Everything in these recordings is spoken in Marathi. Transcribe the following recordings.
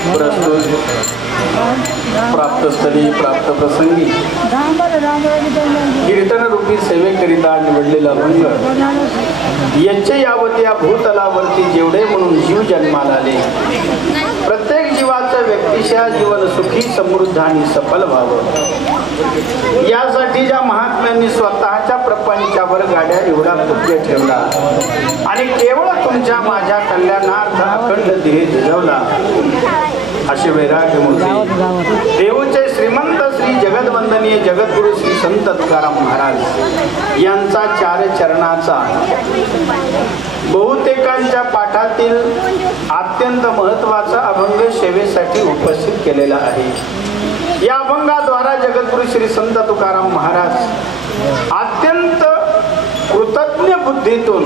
प्रस्तुत प्राप्तस्थळी प्राप्त प्रसंगी कीर्तन रूपी सेवेकरिता निवडलेला अभंग यच्चे यावत या भूतलावरती जेवढे म्हणून जीव जन्माला आले, प्रत्येक जीवाचं व्यक्तिशा जीवन सुखी समृद्ध आणि सफल व्हावं यासाठी ज्या महात्म्यांनी स्वतःच्या प्रपंचावर गाड्या एवढा पुण्य ठेवला आणि केवळ तुमच्या माझ्या कल्याणार्थ अखंड देह झिजवला, असे वैराग्यमूर्ती देऊचे श्रीमंत श्री जगदवंदनीय जगद्गुरु श्री संत तुकाराम महाराज यांचा चार चरणाचा बहुतेकांच्या पाठातील अत्यंत महत्त्वाचा अभंग सेवेसाठी उपस्थित केलेला आहे। या अभंगाद्वारा जगद्गुरु श्री संत तुकाराम महाराज अत्यंत कृतज्ञ बुद्धीतून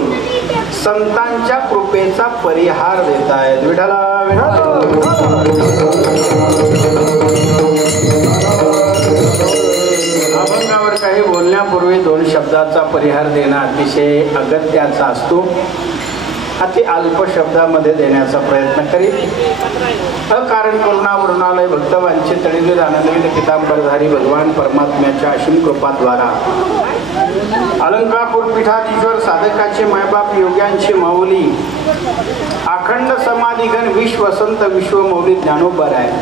संतांच्या कृपेचा परिहार देत आहेत। विठ्ठला अभंगावर काही बोलण्यापूर्वी दोन शब्दाचा परिहार देणं अतिशय अगत्याचा असतो। अति अल्प शब्दामध्ये देण्याचा प्रयत्न करीत अकारण करुणा वरुणालय भक्तवांचे तळीतील आनंदविद पितांबरधारी भगवान परमात्म्याच्या असीम कृपाद्वारा अलंकापूर पीठाधीश्वर साधकाचे मायबाप योग्यांची माऊली अखंड समाधिगण विश्व संत विश्व मौली ज्ञानोबराय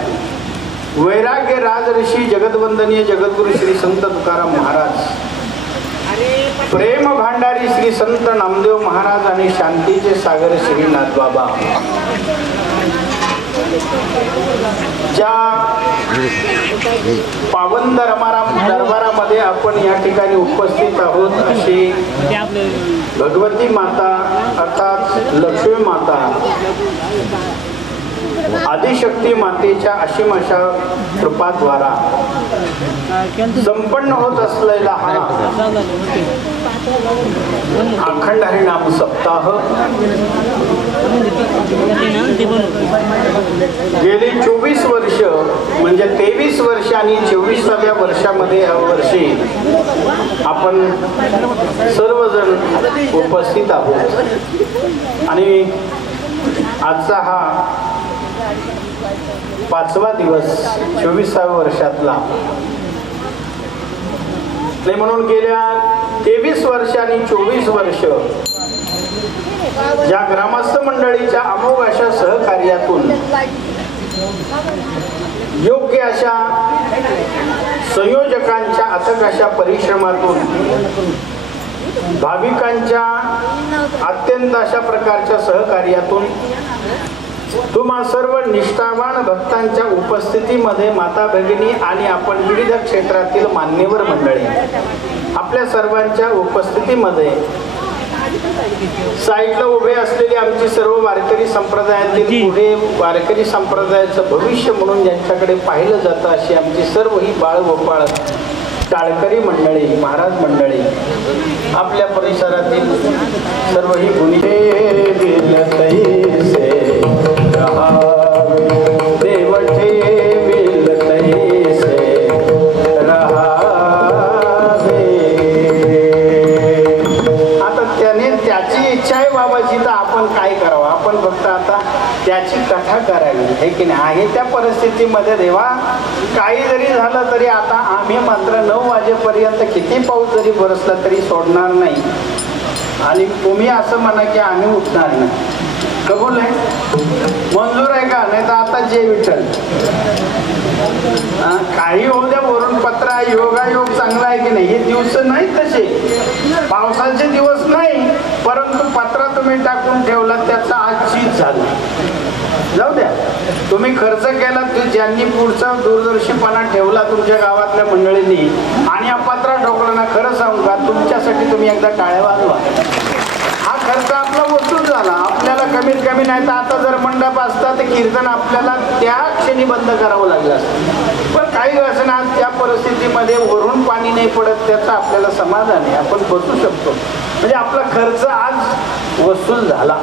वैराग्य राज ऋषी जगदवंदनीय जगद्गुरु श्री संत तुकाराम महाराज, प्रेम भांडारी श्री संत नामदेव महाराज आणि शांतीचे सागर श्रीनाथ बाबा ज्या पावन दरबारामध्ये आपण या ठिकाणी उपस्थित आहोत, अशी भगवती माता अर्थात लक्ष्मी माता आदिशक्ती मातेच्या असीम अशा कृपाद्वारा संपन्न होत असलेला हा अखंड हरिनाम सप्ताह गेली 24 वर्ष म्हणजे 23 वर्ष आणि 24व्या वर्षामध्ये या वर्षी आपण सर्वजण उपस्थित आहोत आणि आजचा हा 5वा दिवस 24व्या वर्षातला नाही, म्हणून गेल्या 23 वर्ष आणि 24 वर्ष ज्या ग्रामस्थ मंडळीच्या अमोघ अशा सहकार्यातून योग्य अशा संयोजकांच्या अथक अशा परिश्रमातून भाविकांच्या अत्यंत अशा प्रकारच्या सहकार्यातून तुम्हा सर्व निष्ठावान भक्तांच्या उपस्थितीमध्ये माता भगिनी आणि आपण विविध क्षेत्रातील मान्यवर मंडळी आपल्या सर्वांच्या उपस्थितीमध्ये साईडला उभे असलेले आमची सर्व वारकरी संप्रदायातील पुढे वारकरी संप्रदायाचं भविष्य म्हणून ज्यांच्याकडे पाहिलं जातं अशी आमची सर्व ही बाळगोपाळ टाळकरी मंडळी महाराज मंडळी आपल्या परिसरातील सर्व ही गुणी काय करावं, आपण फक्त आता त्याची कथा करावी आहे की नाही। आहे त्या परिस्थितीमध्ये देवा काही जरी झालं तरी आता आम्ही मात्र 9 वाजेपर्यंत किती पाऊस जरी बरसला तरी सोडणार नाही आणि तुम्ही असं म्हणा की आम्ही उठणार नाही। कबूल आहे, मंजूर आहे का? नाही तर आता जे विठ्ठल काही होऊ द्या, वरून पत्र योगायोग चांगला आहे की नाही। हे दिवस नाही तसे, पावसाचे दिवस नाही, परंतु पत्रा तुम्ही टाकून ठेवला त्याचा आज चीज झालं, जाऊ द्या। तुम्ही खर्च केला ज्यांनी पुढचा दूरदर्शीपणा ठेवला तुमच्या गावातल्या मंडळींनी आणि हा पत्रा ठोकला ना, खरं सांगू का तुमच्यासाठी तुम्ही एकदा टाळ्या वाजवा। हा खर्च आपला वसूल झाला, आपल्याला कमीत कमी नाही तर आता जर मंडप असता तर कीर्तन आपल्याला त्या क्षणी बंद करावं लागलं असतं, पण काही असं आज त्या परिस्थितीमध्ये वरून पाणी नाही पडत त्याचा आपल्याला समाधान आहे, आपण बसू शकतो, म्हणजे आपला खर्च आज वसूल झाला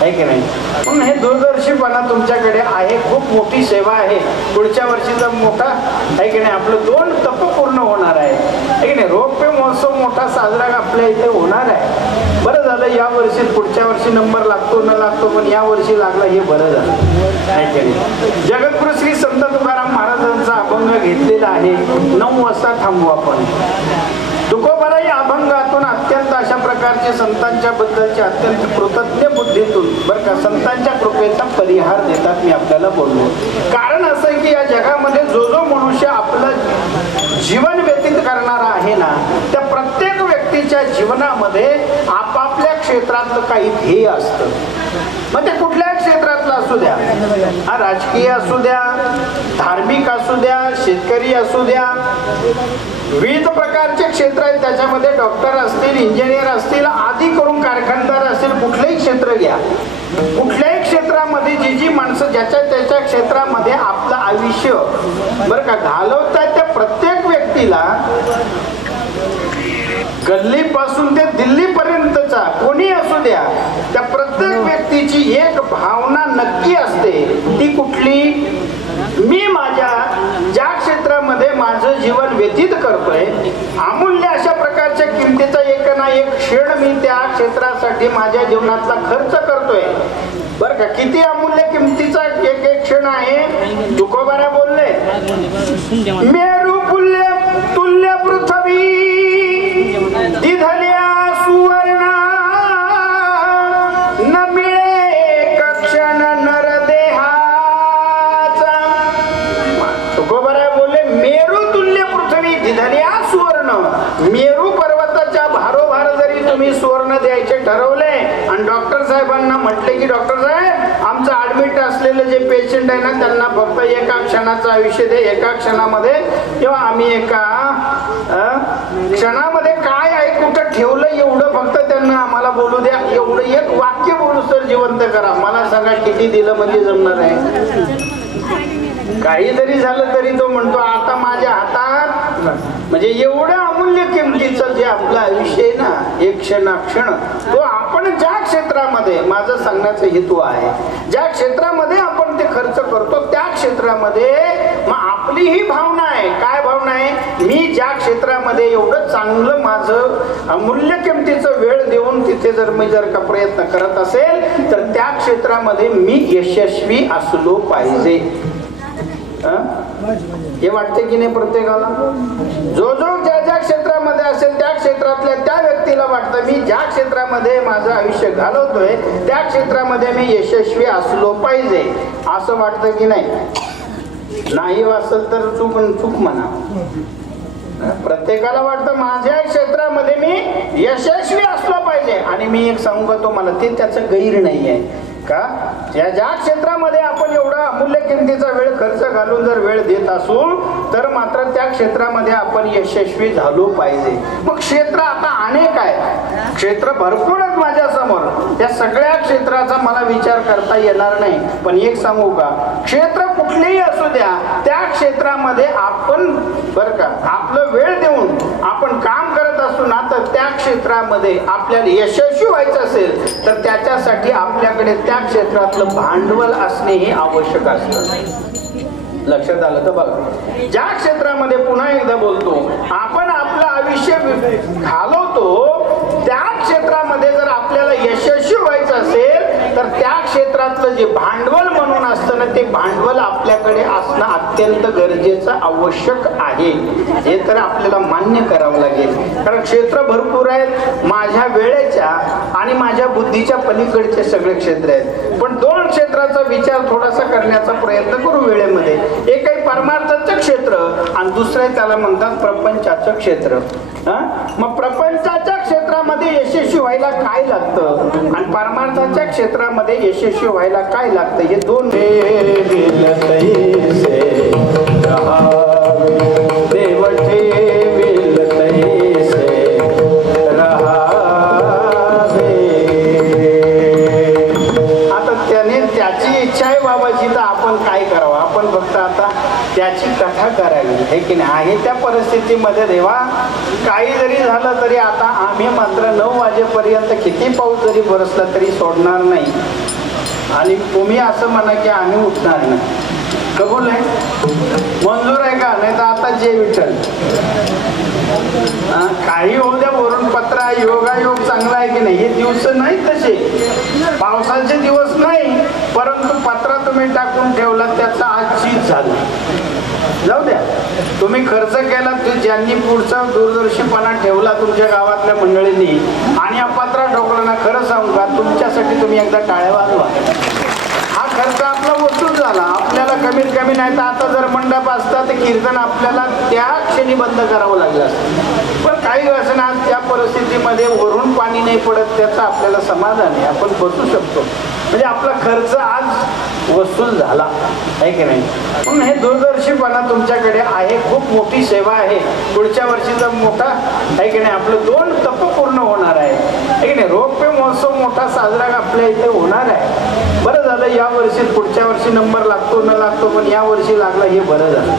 आहे की नाही। म्हणून हे दूरदर्शीपणा तुमच्याकडे आहे, खूप मोठी सेवा आहे। पुढच्या वर्षीचा मोठा आहे की नाही आपलं 2 तप पूर्ण होणार आहे की नाही, रोपे महोत्सव मोठा साजरा आपल्या इथे होणार आहे। बरं झालं या वर्षी, पुढच्या वर्षी नंबर लागतो न लागतो पण या वर्षी लागला हे बरं झालं आहे की नाही। जगत आहे 9 वाजता थांबू आपण. तुकोबाराई अभंगातून अत्यंत अशा प्रकारचे संतांच्या बद्दलचे अत्यंत कृतज्ञ बुद्धीतून बरं का संतांच्या कृपेचा परिहार देतात. मी आपल्याला बोललो कारण असं आहे की या जगामध्ये जो जो मनुष्य आपलं जीवन व्यतीत करणारा आहे ना त्या प्रत्येक व्यक्तीच्या जीवनामध्ये आपापल्या क्षेत्रातलं काही ध्येय असतं. मग ते कुठल्याही क्षेत्रातलं असू द्या, राजकीय असू द्या, धार्मिक असू द्या, शेतकरी असू द्या, विविध प्रकारचे क्षेत्र आहेत. त्याच्यामध्ये डॉक्टर असतील, इंजिनियर असतील, आदी करून कारखानदार असतील, कुठलंही क्षेत्र घ्या. कुठल्याही क्षेत्रामध्ये जी जी माणसं ज्याच्या त्याच्या क्षेत्रामध्ये आपलं आयुष्य बरं का घालवतात त्या प्रत्येक व्यक्तीला गल्लीपासून ते दिल्लीपर्यंतचा कोणी असू द्या त्या प्रत्येक व्यक्तीची एक भावना नक्की असते. ती कुठली? मी माझ्या ज्या क्षेत्रामध्ये माझं जीवन व्यतीत करतोय अमूल्य अशा प्रकारच्या किमतीचा एक ना एक क्षण मी त्या क्षेत्रासाठी माझ्या जीवनातला खर्च करतोय. बर का किती अमूल्य किमतीचा एक एक क्षण आहे. तुकोबारा बोलले मेरू तुल्य पृथ्वी दिधल्या सुवर्णा न मिळे क्षण नर देहाचा. तुकोबारा बोलले मेरू तुल्य पृथ्वी दिधल्या सुवर्ण. मेरू पर्वताच्या भारोभार जरी तुम्ही सुवर्ण द्यायचे ठरवले आणि डॉक्टर साहेबांना म्हटले की डॉक्टर साहेब आमचं ऍडमिट असलेलं जे पेशंट आहे ना त्यांना फक्त एका क्षणाचं आयुष्य दे. एका क्षणामध्ये तेव्हा आम्ही एका क्षणामध्ये काय आहे कुठं ठेवलं एवढं फक्त त्यांना आम्हाला बोलू द्या. एवढं एक वाक्य बोलू तर जिवंत करा. मला सांगा किती दिलं म्हणजे जमणार आहे? काही जरी झालं तरी तो म्हणतो आता माझ्या हातात म्हणजे एवढं अमूल्य किमतीचं जे आपलं आयुष्य आहे ना एक क्षण तो आपण ज्या क्षेत्रामध्ये माझं सांगण्याचा हेतू आहे ज्या क्षेत्रामध्ये आपण ते खर्च करतो त्या क्षेत्रामध्ये मग आपली ही भावना आहे. काय भावना आहे? मी ज्या क्षेत्रामध्ये एवढं चांगलं माझं अमूल्य किमतीचं वेळ देऊन तिथे जर मी जर का प्रयत्न करत असेल तर त्या क्षेत्रामध्ये मी यशस्वी असलो पाहिजे. हे वाटते की नाही प्रत्येकाला? जो जो ज्या ज्या क्षेत्रामध्ये असेल त्या क्षेत्रातल्या त्या व्यक्तीला वाटतं मी ज्या क्षेत्रामध्ये माझं आयुष्य घालवतोय त्या क्षेत्रामध्ये मी यशस्वी असलो पाहिजे असं वाटतं की नाही? नाही असेल तर चूक म्हणा. प्रत्येकाला वाटतं माझ्या क्षेत्रामध्ये मी यशस्वी असलो पाहिजे. आणि मी एक सांगू का तुम्हाला ते त्याचं गैर नाही आहे का? ज्या क्षेत्रामध्ये आपण एवढा अमूल्य किमतीचा वेळ खर्च घालून जर वेळ देत असू तर मात्र त्या क्षेत्रामध्ये आपण यशस्वी झालो पाहिजे. मग क्षेत्र आता अनेक आहेत, क्षेत्र भरपूर आहेत माझ्या समोर. त्या सगळ्या क्षेत्राचा मला विचार करता येणार नाही. पण एक सांगू का, क्षेत्र कुठलेही असू द्या त्या क्षेत्रामध्ये आपण बरं का आपलं वेळ देऊन आपण काम करत असू ना तर त्या क्षेत्रामध्ये आपल्याला यशस्वी व्हायचं असेल तर त्याच्यासाठी आपल्याकडे त्या क्षेत्रातलं भांडवल असणे हे आवश्यक असतं. लक्षात आलं तर बघा, ज्या क्षेत्रामध्ये पुन्हा एकदा बोलतो आपण आपलं आयुष्य घालवतो त्या क्षेत्रामध्ये जर आपल्याला यशस्वी व्हायचं असेल तर त्या क्षेत्रातलं जे भांडवल म्हणून असतं ना ते भांडवल आपल्याकडे असणं अत्यंत गरजेचं आवश्यक आहे. हे तर आपल्याला मान्य करावं लागेल. कारण क्षेत्र भरपूर आहेत. माझ्या वेळेच्या आणि माझ्या बुद्धीच्या पलीकडचे सगळे क्षेत्र आहेत. पण दोन क्षेत्राचा विचार थोडासा करण्याचा प्रयत्न करू वेळेमध्ये. एक आहे परमार्थाचं क्षेत्र आणि दुसरं त्याला म्हणतात प्रपंचाचं क्षेत्र. मग प्रपंचाच्या क्षेत्रामध्ये यशस्वी व्हायला काय लागतं आणि परमार्थाच्या क्षेत्रामध्ये यशस्वी व्हायला काय लागतं हे दोन फक्त आता त्याची कथा करावी आहे की नाही. आहे त्या परिस्थितीमध्ये देवा काही जरी झालं तरी आता आम्ही मात्र 9 वाजेपर्यंत किती पाऊस जरी बरसला तरी सोडणार नाही आणि तुम्ही असं म्हणा की आम्ही उठणार नाही. कबूल आहे? मंजूर आहे का? नाही तर आता जे विठ्ठल काही होऊ द्या. वरून पत्र योगायोग चांगला आहे की नाही. हे दिवस नाही तसे पावसाचे दिवस नाही परंतु पत्र तुम्ही टाकून ठेवला त्याचा आज चीज झालं. जाऊ द्या. तुम्ही खर्च केला ते ज्यांनी पुढचा दूरदर्शीपणा ठेवला तुमच्या गावातल्या मंडळींनी आणि अपात्र ठोकला, खरं सांगू का तुमच्यासाठी तुम्ही एकदा टाळ्या वाजवा. हा खर्च आपला वसूल झाला. आपल्याला कमीत कमी नाही तर आता जर मंडप असता तर कीर्तन आपल्याला त्या क्षणी बंद करावं लागलं असतं. पण काही असणार त्या परिस्थितीमध्ये वरून पाणी नाही पडत त्याचं आपल्याला समाधान आहे, आपण बसू शकतो. म्हणजे आपला खर्च आज वसूल झाला आहे की नाही. म्हणून हे दूरदर्शीपणा तुमच्याकडे आहे, खूप मोठी सेवा आहे. पुढच्या वर्षीचा मोठा आहे की नाही आपलं 2 तप पूर्ण होणार आहे की नाही. रोपे महोत्सव मोठा साजरा आपल्या इथे होणार आहे. बरं झालं या वर्षी, पुढच्या वर्षी नंबर लागतो न लागतो पण या वर्षी लागला हे बरं झालं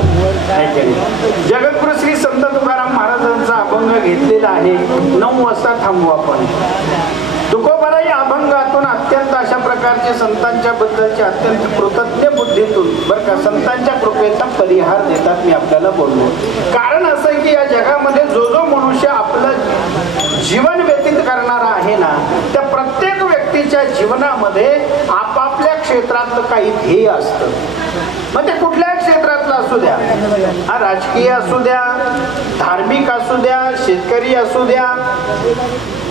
आहे की नाही. जगद्गुरु श्री संत तुकाराम महाराजांचा अभंग घेतलेला आहे. 9 वाजता थांबू आपण. तुकोबारा या अभंगातून अत्यंत अशा प्रकारचे संतांच्या बद्दलचे अत्यंत कृतज्ञ बुद्धीतून बरं का संतांच्या कृपेचा परिहार देतात. मी आपल्याला बोललो कारण असं आहे की या जगामध्ये जो जो मनुष्य आपलं जीवन व्यतीत करणारा आहे ना त्या प्रत्येक व्यक्तीच्या जीवनामध्ये आपापल्या क्षेत्रातलं काही ध्येय असतं. मग ते कुठल्याही क्षेत्रातलं असू द्या, हा राजकीय असू द्या, धार्मिक असू द्या, शेतकरी असू द्या,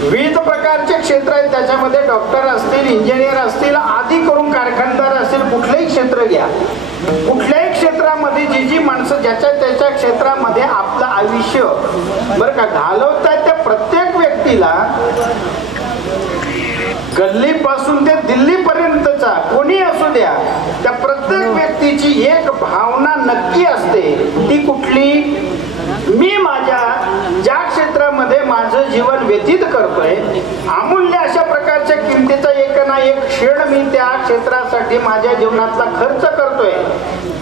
विविध प्रकारचे क्षेत्र आहेत. त्याच्यामध्ये डॉक्टर असतील, इंजिनियर असतील, आदी करून कारखानदार असतील, कुठलंही क्षेत्र घ्या. कुठल्याही क्षेत्रामध्ये जी जी माणसं ज्याच्या त्याच्या क्षेत्रामध्ये आपलं आयुष्य बरं का घालवतात त्या प्रत्येक व्यक्तीला गल्लीपासून ते दिल्लीपर्यंतचा कोणी असू द्या त्या प्रत्येक व्यक्तीची एक भावना नक्की असते. ती कुठली? मी माझ्या ज्या क्षेत्रामध्ये माझं जीवन व्यतीत करतोय अमूल्य अशा प्रकारच्या किमतीचा एक ना एक क्षण मी त्या क्षेत्रासाठी माझ्या जीवनातला खर्च करतोय.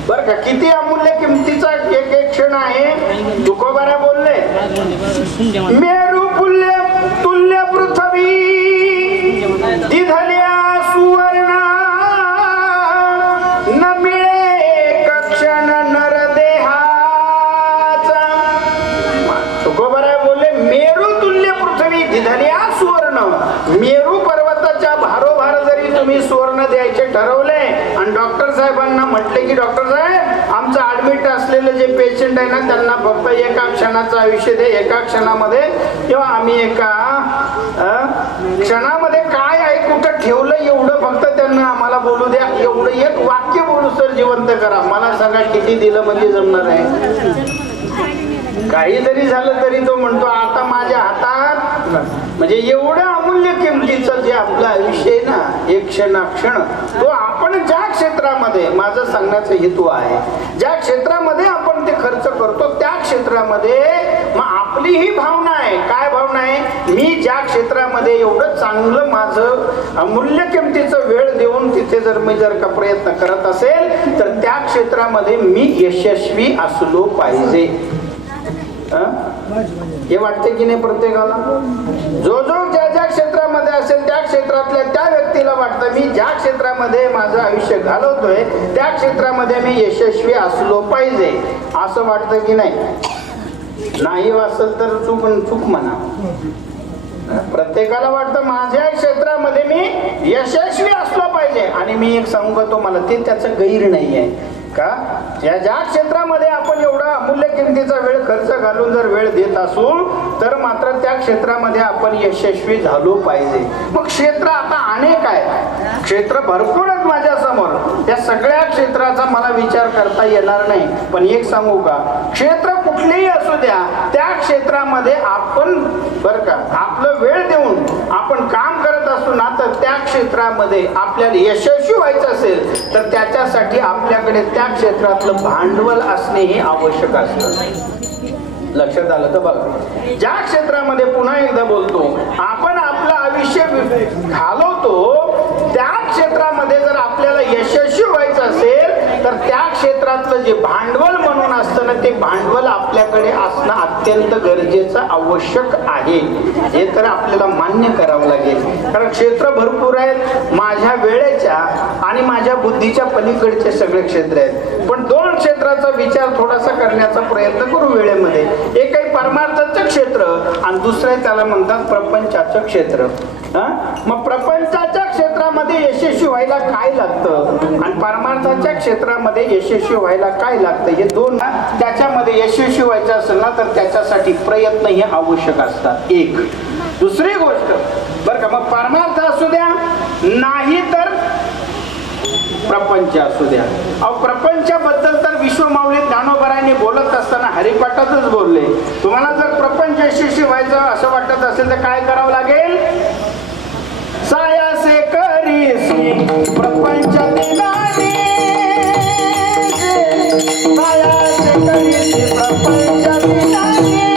बर का किती अमूल्य किमतीचा एक एक क्षण आहे. तुकोबारा बोलले मेरू पुल्य तुल्य पृथ्वी दिधल्या सुवर्ण न मिळे क्षण नर देहाचा. तुकोबारा बोलले मेरू तुल्य पृथ्वी दिधल्या सुवर्ण. मेरू पर्वताच्या भारोभार जरी तुम्ही सुवर्ण द्यायचे ठरवले आणि डॉक्टर साहेबांना म्हटले की डॉक्टर साहेब आमचं ऍडमिट असलेलं जे पेशंट आहे ना त्यांना फक्त एका क्षणाचं आयुष्य दे, एका क्षणामध्ये किंवा आम्ही एका क्षणामध्ये काय आहे कुठं ठेवलं एवढं फक्त त्यांना आम्हाला बोलू द्या, एवढं एक वाक्य बोलू सर जिवंत करा. मला सांगा किती दिलं म्हणजे जमणार आहे? काही जरी झालं तरी तो म्हणतो आता माझ्या हातात म्हणजे एवढं अमूल्य किमतीचं जे आपलं आयुष्य आहे ना एक क्षण तो आपण ज्या क्षेत्रामध्ये माझं सांगण्याचा हेतू आहे ज्या क्षेत्रामध्ये आपण ते खर्च करतो त्या क्षेत्रामध्ये मग आपली ही भावना आहे. काय भावना आहे? मी ज्या क्षेत्रामध्ये एवढं चांगलं माझं अमूल्य किमतीचं वेळ देऊन तिथे जर मी जर का प्रयत्न करत असेल तर त्या क्षेत्रामध्ये मी यशस्वी असलो पाहिजे. हे वाटते की नाही प्रत्येकाला? जो जो ज्या ज्या क्षेत्रामध्ये असेल त्या क्षेत्रातल्या त्या व्यक्तीला वाटतं मी ज्या क्षेत्रामध्ये माझं आयुष्य घालवतोय त्या क्षेत्रामध्ये मी यशस्वी असलो पाहिजे असं वाटतं की नाही? नाही असेल तर चूक म्हणा. प्रत्येकाला वाटतं माझ्या क्षेत्रामध्ये मी यशस्वी असलो पाहिजे. आणि मी एक सांगू का तुम्हाला ते त्याचं गैर नाही आहे का? ज्या क्षेत्रामध्ये आपण एवढा अमूल्य किमतीचा वेळ खर्च घालून जर वेळ देत असू तर मात्र त्या क्षेत्रामध्ये आपण यशस्वी झालो पाहिजे. मग क्षेत्र आता अनेक आहे, क्षेत्र भरपूर आहेत माझ्या समोर. त्या सगळ्या क्षेत्राचा मला विचार करता येणार नाही. पण एक सांगू का, क्षेत्र कुठलेही असू द्या त्या क्षेत्रामध्ये आपण बरं का आपलं वेळ देऊन आपण काम करत असू ना तर त्या क्षेत्रामध्ये आपल्याला यशस्वी व्हायचं असेल तर त्याच्यासाठी आपल्याकडे त्या क्षेत्रातलं भांडवल असणे हे आवश्यक असतं. लक्षात आलं तर बघा, ज्या क्षेत्रामध्ये पुन्हा एकदा बोलतो आपण आपलं आयुष्य घालवतो त्या क्षेत्रामध्ये जर आपल्याला यशस्वी व्हायचं असेल तर त्या क्षेत्रातलं जे भांडवल म्हणून असतं ना ते भांडवल आपल्याकडे असणं अत्यंत गरजेचं आवश्यक आहे. हे तर आपल्याला मान्य करावं लागेल. कारण क्षेत्र भरपूर आहेत, माझ्या वेळेच्या आणि माझ्या बुद्धीच्या पलीकडचे सगळे क्षेत्र आहेत. पण 2 क्षेत्राचा विचार थोडासा करण्याचा प्रयत्न करू वेळेमध्ये. एक आहे परमार्थाचं क्षेत्र आणि दुसरं त्याला म्हणतात प्रपंचाचं क्षेत्र. मग प्रपंचाच्या क्षेत्रामध्ये मध्ये यशस्वी व्हायला काय लागतं आणि परमार्थाच्या क्षेत्रामध्ये यशस्वी व्हायला काय लागतं, हे दोन त्याच्यामध्ये यशस्वी व्हायचं असेल ना तर त्याच्यासाठी प्रयत्न हे आवश्यक असतात. एक दुसरी गोष्ट बरं का, मग परमार्थ असू द्या नाही तर प्रपंच असू द्या. अहो प्रपंचाबद्दल तर विश्वमाऊली ज्ञानोबरायांनी बोलत असताना हरिपाठातच बोलले. तुम्हाला जर प्रपंच यशस्वी व्हायचं असं वाटत असेल तर काय करावं लागेल? सायासे करीसी प्रपंच दिनाने, सायासे करीसी प्रपंच दिनाने,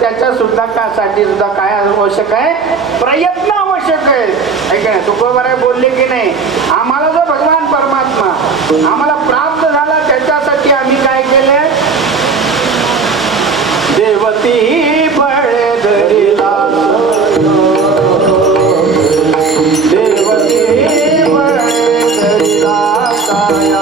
त्याच्या सुद्धा साठी सुद्धा काय आवश्यक आहे? प्रयत्न आवश्यक आहे. ऐका ना, तुकोबाराय बोलले की नाही, आम्हाला जो भगवान परमात्मा आम्हाला प्राप्त झाला त्याच्यासाठी आम्ही काय केले? देवती बळे धरिला, देवती बळे धरिला साया,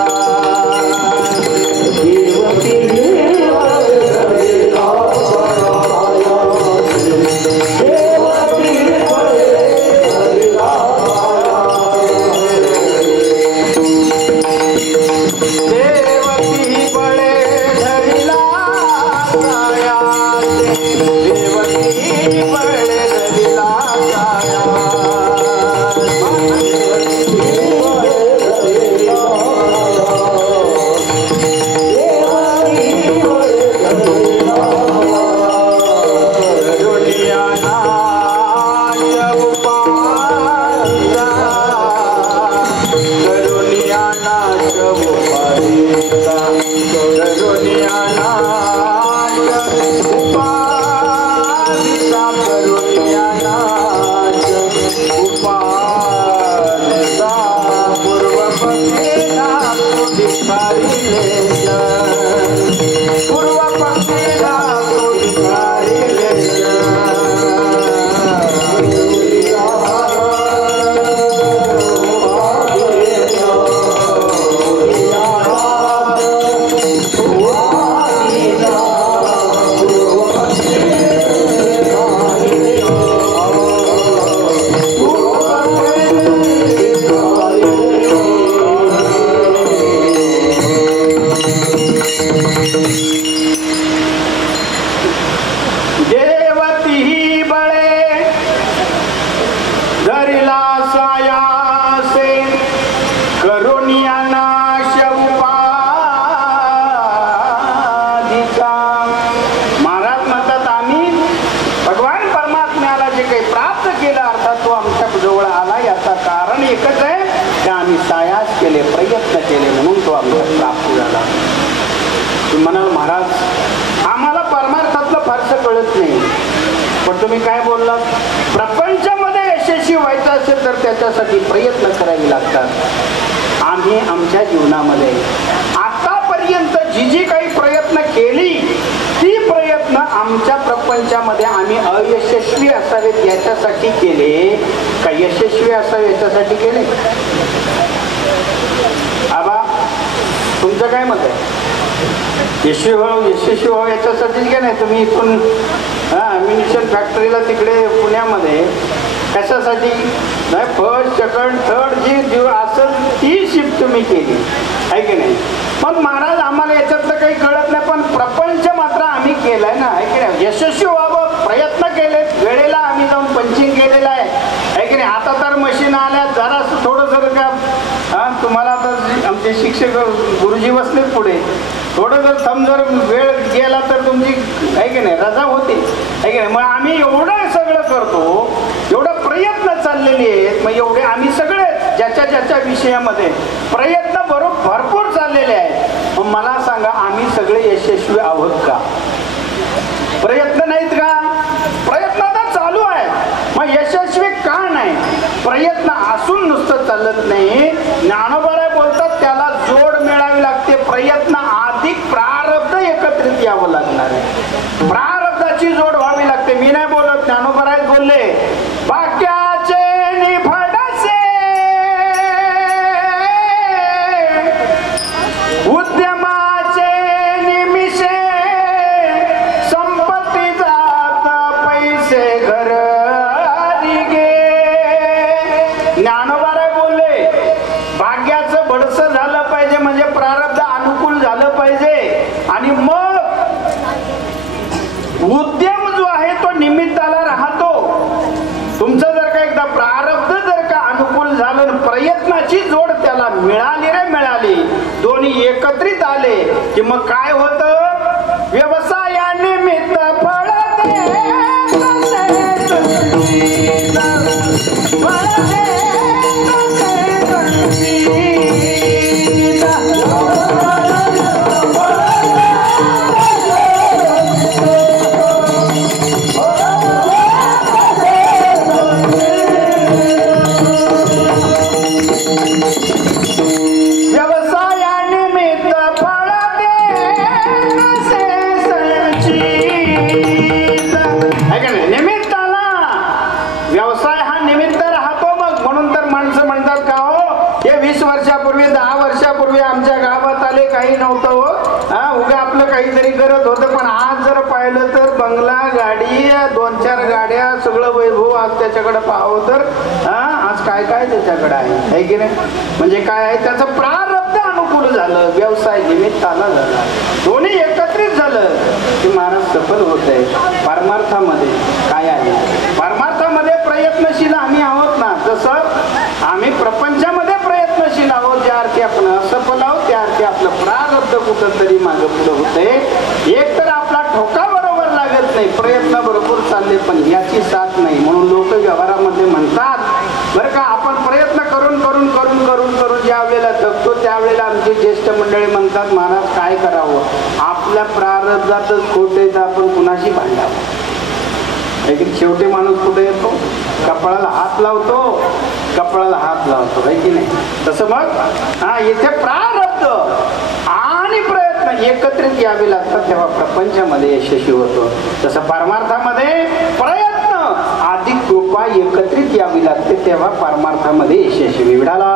म्हणाल महाराज आम्हाला परमार्थातलं फारसं कळत नाही, पण तुम्ही काय बोललात? प्रपंचामध्ये व्हायचं असेल तर त्याच्यासाठी प्रयत्न करावे लागतात. आम्ही आमच्या जीवनामध्ये आतापर्यंत जी काही प्रयत्न केली ती प्रयत्न आमच्या प्रपंचामध्ये आम्ही अयशस्वी असावेत याच्यासाठी केले का यशस्वी असावे याच्यासाठी केले? आबा तुमचं काय मत आहे? यशस्वी व्हावं याच्यासाठीच काय नाही तुम्ही इथून अम्युनिशन फॅक्टरीला तिकडे पुण्यामध्ये कशासाठी नाही फर्स्ट सेकंड थर्ड जी असेल ती शिफ्ट तुम्ही केली आहे की नाही? मग महाराज आम्हाला याच्यातलं काही कळत नाही पण प्रपंच मात्र आम्ही केलाय ना आहे की नाही? यशस्वी व्हावं प्रयत्न केले वेळेला आम्ही जाऊन पंचिंग केलेलं आहे की नाही? आता तर मशीन आल्या जरा थोडं जर का तुम्हाला आता आमचे शिक्षक गुरुजी बसले पुढे थोडं जर जर वेळ गेला तर तुमची आहे की नाही रजा होते आहे की नाही? मग आम्ही एवढं सगळं करतो एवढं प्रयत्न चाललेले आहेत मग एवढे आम्ही सगळे ज्याच्या विषयामध्ये प्रयत्न भरपूर चाललेले आहेत. मग मला सांगा आम्ही सगळे यशस्वी आहोत का? प्रयत्न नाहीत का? प्रयत्न तर चालू आहे मग यशस्वी का नाही? प्रयत्न असून नुसतं चालत नाही. ज्ञानोबा बोलतात त्याला जोड मिळावी लागते. प्रयत्न अधिक प्रारब्ध एकत्रित यावं लागणार आहे. प्रारब्धाची जोड व्हावी लागते. मी नाही बोलत ज्ञानोबा बोलले भाग्याचे निफडसे उद्यमाचे निमिषे संपत्ती जात पैसे घर गे. ज्ञानोबा बोलले भाग्याचं बडसं झालं पाहिजे म्हणजे प्रारब्ध अनुकूल झालं पाहिजे आणि मग उद्यम जो आहे तो निमित्ताला राहतो. तुमचं जर का एकदा प्रारब्ध जर का अनुकूल झालं प्रयत्नाची जोड त्याला मिळाली रे मिळाली दोन्ही एकत्रित आले की मग काय होतं? व्यवसायानिमित्त फळ व्यवसाय हा निमित्त राहतो. मग म्हणून तर माणसं म्हणतात का हो हे 20 वर्षापूर्वी 10 वर्षापूर्वी आमच्या गावात आले काही नव्हतं हो उगा आपलं काहीतरी करत होतं पण आज जर पाहिलं तर बंगला गाडी 2-4 गाड्या सगळं वैभव आज त्याच्याकडे पाहावं तर आज काय काय त्याच्याकडे आहे की नाही? म्हणजे काय आहे त्याचं प्रारब्ध अनुकूल झालं व्यवसाय निमित्ताला झाला दोन्ही एकत्रित झालं की माणूस सफल होत आहे. परमार्थामध्ये काय आहे? परमार्थामध्ये प्रयत्नशील आम्ही आहोत ना. जसं आम्ही प्रपंचामध्ये प्रयत्नशील आहोत ज्या अर्थी आपण असफल आहोत त्या अर्थी आपलं प्रारब्ध कुठं तरी मागं पुढं होतंय. एक तर आपला ठोका बरोबर लागत नाही प्रयत्न भरपूर चालले पण याची साथ नाही म्हणून लोक व्यवहारामध्ये म्हणतात बरं का आपण प्रयत्न करून करून करून करून करून ज्या वेळेला थकतो त्यावेळेला आमचे ज्येष्ठ मंडळी म्हणतात महाराज काय करावं आपल्या प्रारब्धातच खोट आहे तर आपण कुणाशी भांडावं. शेवटी माणूस कुठे येतो? कपाळाला हात लावतो आहे की नाही? तसं मग इथे प्रारब्ध आणि प्रयत्न एकत्रित यावे लागतात तेव्हा प्रपंचामध्ये यशस्वी होतो. तसं परमार्थामध्ये प्रयत्न अधिक कृपा एकत्रित यावी लागते तेव्हा परमार्थामध्ये यशस्वी. विडाला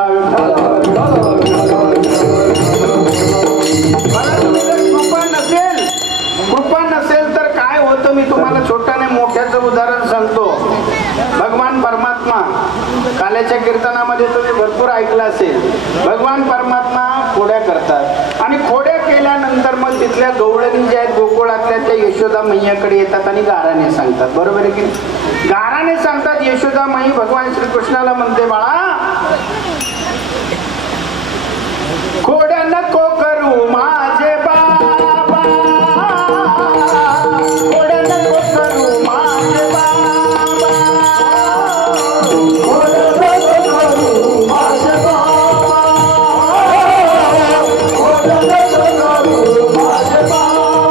कृपा नसेल तर काय होतं? मी तुम्हाला छोट्याने मोठ्याचं उदाहरण सांगतो. भगवान परमात्मा काल्याच्या कीर्तनामध्ये तुम्ही भरपूर ऐकलं असेल. भगवान परमात्मा खोड्या करतात आणि खोड्या केल्यानंतर मग तिथल्या गवळणी ज्या आहेत गोकुळातल्या त्या यशोदा मैयाकडे येतात आणि गाराने सांगतात. बरोबर आहे की? गाराने सांगतात. यशोदा माई भगवान श्रीकृष्णाला म्हणते बाळा खोड्या नको करू माझे बाबा खोड्या नको करू माझे बाबा खोड्या नको करू माझे बाबा खोड्या नको करू माझे बाबा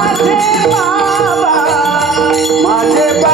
माझे बाबा माझे बाबा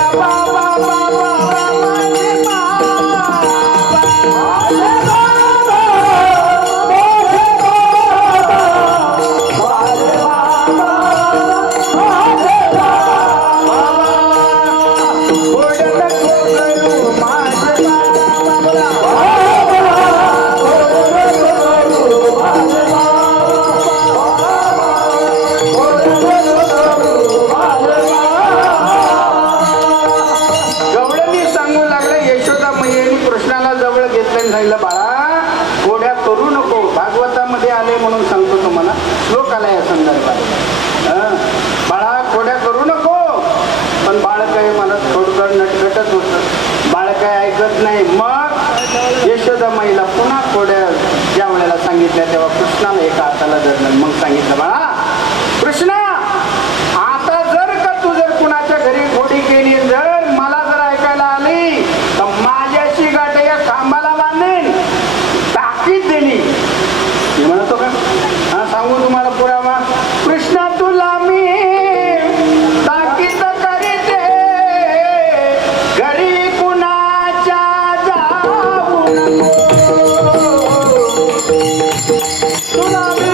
वडिलांनी सांगितलं बाळा घोड्या करू नको. भागवतामध्ये आले म्हणून सांगतो तुम्हाला, श्लोक आला या संदर्भात. बाळा घोड्या करू नको. पण बाळ काय मला थोडं नटखटच होतं, बाळ काय ऐकत नाही. मग यशोदा माईला पुन्हा घोड्या ज्या वेळेला सांगितल्या तेव्हा कृष्णाला एका हाताला धरलं. मग सांगितलं बाळा कृष्णा आता जर का तू जर कुणाच्या घरी घोडी केली, जर मला जर ऐकायला आली तर माझ्याशी गाठ या खांबाला बांधेन. ताकीद दिली. मी म्हणतो का हा सांगू तुम्हाला पुरावा. कृष्णा तुला मी ताकीद करीते घरी कुणाच्या जाऊ नको. तुला मी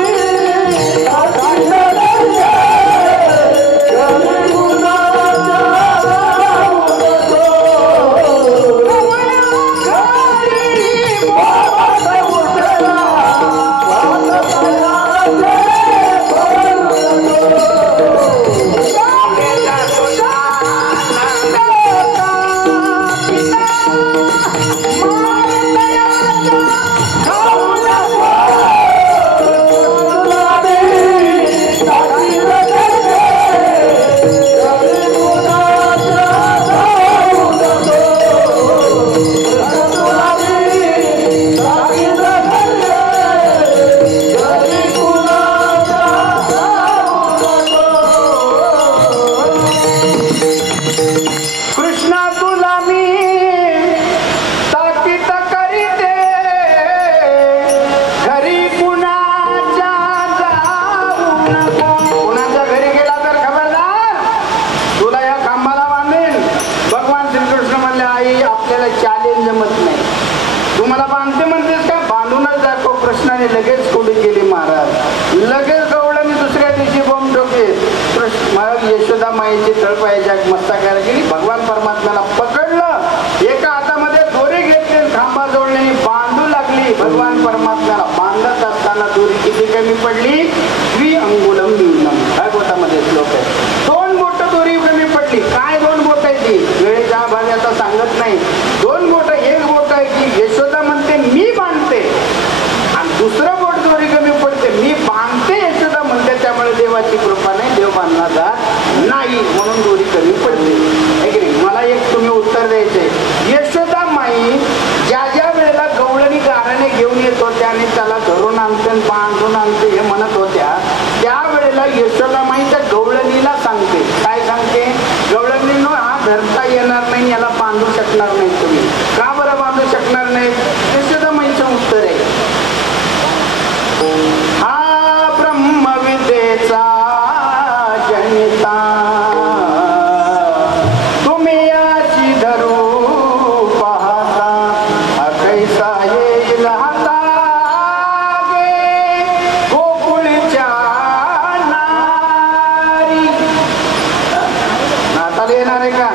लगेच कोडी केली महाराज. लगेच गवळणी दुसऱ्या दिवशी बॉम्ब ठोके. महाराज यशोदा माईची तळपायाच्या मस्तकाला गेली. भगवान परमात्म्याला पकडलं. एका हातामध्ये दोरी घेतली, खांबा जोडली, बांधू लागली. भगवान परमात्म्याला बांधत असताना दोरी किती कमी पडली? 2 अंगुलम न्यूनम. भागवतामध्ये श्लोक आहे. 2 बोट दोरी कमी पडली. काय 2 बोट आहे ती वेळेच्या अभावी आता सांगत नाही. 2 बोट. एक बोट आहे की यशोदा म्हणते मी बांधते, दुसरं बोट दोरी कमी पडते. मी बांधते यशोदा म्हणते. त्यामुळे देवाची कृपा नाही, देव बांधला जात नाही म्हणून दोरी कमी पडते. मला एक तुम्ही उत्तर द्यायचंय. यशोदा माई ज्या ज्या वेळेला गवळणी गाराने घेऊन येत होत्या आणि त्याला धरून आणते बांधून आणते हे म्हणत होत्या, त्या वेळेला यशोदा माई त्या गवळणीला सांगते. काय सांगते? गवळणीनो हा धरता येणार नाही, याला बांधू शकणार नाही तुम्ही. का बरं बांधू शकणार नाही? यशोदा माईचं उत्तर आहे हा ब्रह्मविद्येचा जनिता तुम्ही याची धरू पाहता हा कैसा येईल हाता गे गोकुळच्या नारी. नाताला येणार आहे का?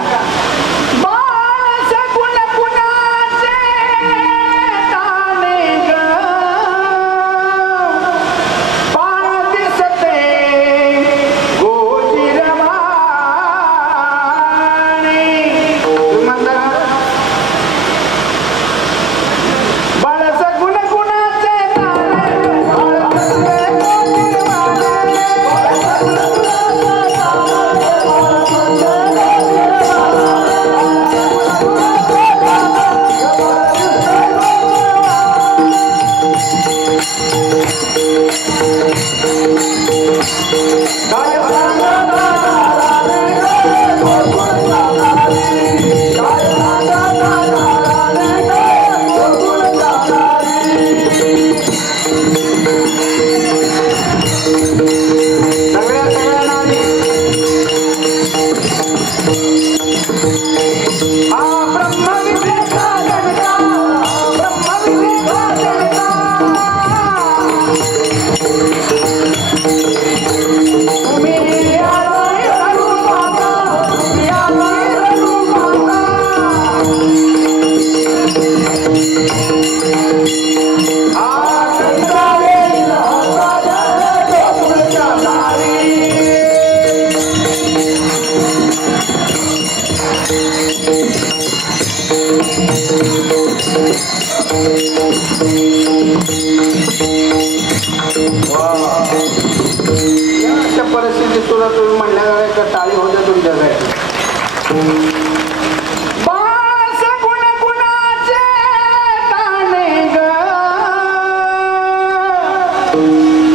अशा परिस्थितीत तुला तुम्ही म्हणण्याचा टाळी होत्या तुमच्याकडे.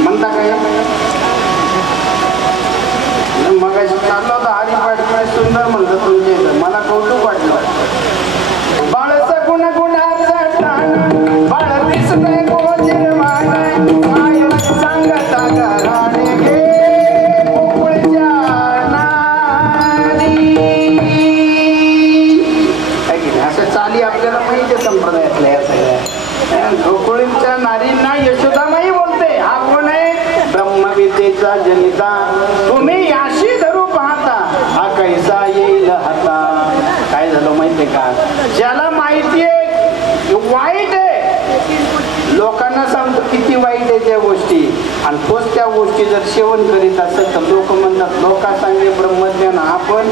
म्हणता काय मग चाललं होतं हरिपाठ काय सुंदर म्हणलं तुमच्या इथं, मला कौतुक वाटलं. बाळच गुणगुणाचा टाण बाळ दिसतंय गोजिरवाण सांगता घराने गे मोकळच्या नारी. असं चाली आपल्याला माहिती संप्रदायातल्या या सगळ्या. गोकुळीच्या नारींना यशोदामाई बोलते. हा कोण आहे? ब्रह्मविद्येचा जनिता. तुम्ही याशी धरू पाहता हा कैसा येईल हाता. काय झालं माहितीये का? ज्याला माहितीये वाईट आहे लोकांना सांगतो किती वाईट आहे त्या गोष्टी, आणि तोच त्या गोष्टी जर सेवन करीत असेल तर लोक म्हणतात लोका सांगे ब्रह्मज्ञान आपण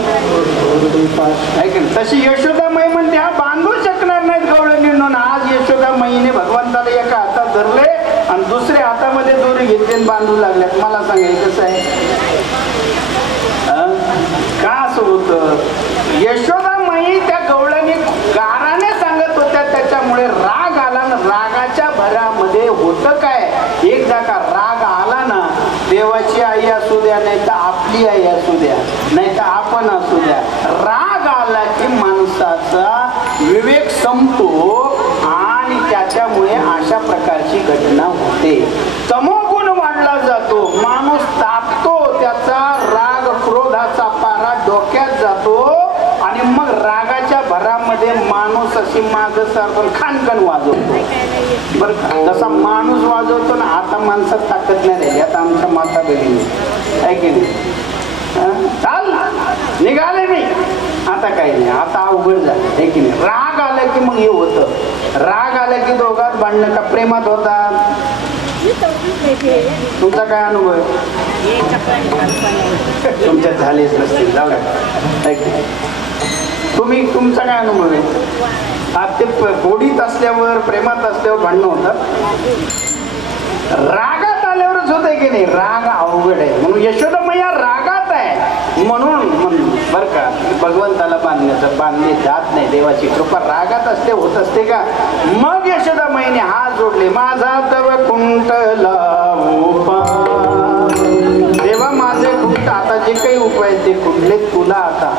ऐकलं. तशी यशोदामाई म्हणते हा बांधू शकणार नाहीत गवळणींना. आज यशोदामाईने भगवंताला एका हातात धरले आणि दुसऱ्या हातामध्ये दोरी घेतले आणि बांधू लागल्यात. मला सांगायचं कसं आहे का असं होतं? यशोदामाई त्या गवळणी गाराने सांगत होत्या, त्याच्यामुळे राग आला ना. रागाच्या भरामध्ये होतं काय, एकदा का राग आला ना, देवाची आई असू द्या नाही तर आपली आई असू द्या नाही तर आपण असू द्या, राग आला की माणसाचा विवेक संपतो आणि त्याच्यामुळे अशा प्रकारची घटना होते. तमोगुण वाढला जातो, माणूस तापतो, त्याचा राग क्रोधाचा पारा डोक्यात जातो आणि मग रागाच्या भरामध्ये माणूस अशी मागं सारखं खानकन वाजवतो. बरं का? जसा माणूस वाजवतो ना, आता माणसात ताकद नाही राहिली. आता आमच्या माता बहिणी आहे की नाही, चाल निघाले मी, आता काही नाही, आता अवघड झालं आहे की नाही. राग आला की मग हे होतं. राग आला की दोघात भांडणं का प्रेमात होतात. तुमचा काय अनुभव आहे? तुमच्यात झालेच नसतील, जाऊ द्या. तुम्ही तुमचा काय अनुभव आहे? आज ते गोडीत असल्यावर प्रेमात असल्यावर भांडणं होतात, रागात आल्यावरच होत आहे की नाही. राग अवघड आहे म्हणून यशोदामय्या रागात आहे म्हणून बर का भगवंताला बांधले जात नाही. देवाची कृपा रागात असते, होत असते का? मग यशोदामयीने हात जोडले. माझा तव कुंटला देवा माझे कुंट, आता जे काही उपाय ते कुठले तुला. आता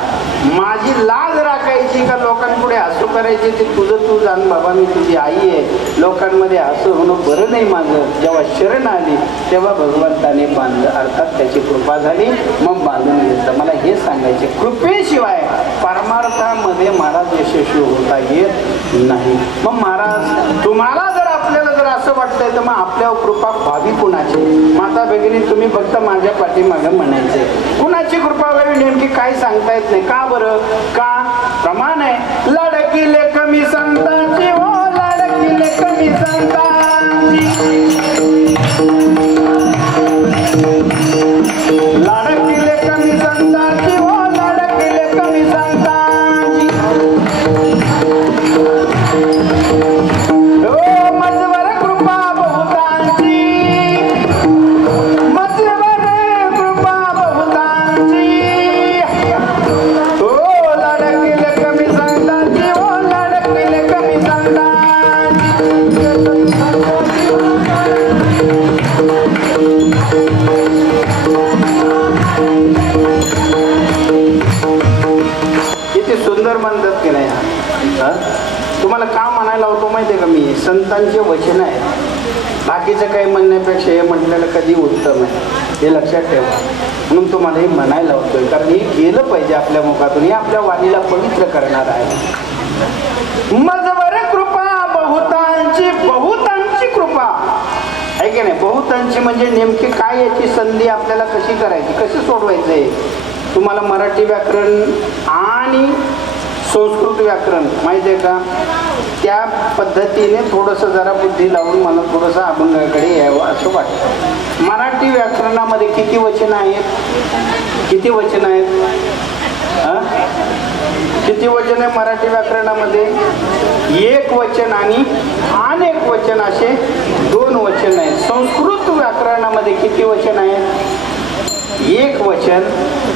माझी लाज राखायची का लोकांपुढे हसू करायची ते तुझं तू जाण बाबा. मी तुझी आई आहे, लोकांमध्ये हसू होणं बरं नाही माझं. जेव्हा शरण आली तेव्हा भगवंताने बांधलं, अर्थात त्याची कृपा झाली मग बांधून घेतलं. मला हे सांगायचे कृपेशिवाय परमार्थामध्ये महाराज यशस्वी होता येत नाही. मग महाराज तुम्हाला जर आपल्याला जर असं वाटतंय तर मग आपल्यावर कृपा व्हावी कुणाची? माता भगिनी तुम्ही फक्त माझ्या पाठीमागं म्हणायचे. कुणाची कृपा व्हावी नेमकी काय सांगता येत नाही. का बरं? का प्रमाण आहे लाडकीले कमी संतांची हो, लाडकीले कमी संतांची, लाडकीले कमी संतांची हो, लाडकीले कमी संतांची. हो मजवर कृपा बहुतांची, मजवर कृपा बहुतांची. हो लाडकीले कमी संतांची हो, लाडकीले कमी संतांची. किती सुंदर म्हणतात की नाही. तुम्हाला का म्हणायला होतो माहितीये का? मी संतांचे वचन आहे, बाकीचं काही म्हणण्यापेक्षा हे म्हटलेलं कधी उत्तम आहे, हे लक्षात ठेवा. म्हणून तुम्हाला हे म्हणायला होतोय, कारण हे गेलं पाहिजे आपल्या मुखातून, हे आपल्या वाणीला पवित्र करणार आहे. मजवर कृपा बहुतांची, बहुतांची कृपा आहे की नाही. बहुतांची म्हणजे नेमकी काय, याची संधी आपल्याला कशी करायची, कशी सोडवायचं आहे. तुम्हाला मराठी व्याकरण आणि संस्कृत व्याकरण माहिती आहे का? त्या पद्धतीने थोडंसं जरा बुद्धी लावून मला थोडंसं अभंगाकडे यावं असं वाटतं. मराठी व्याकरणामध्ये किती वचन आहेत? किती वचन आहेत? किती वचन आहे मराठी व्याकरणामध्ये? एक वचन आणि अनेक वचन असे दोन वचन आहेत. संस्कृत व्याकरणामध्ये किती वचन आहे? एक वचन,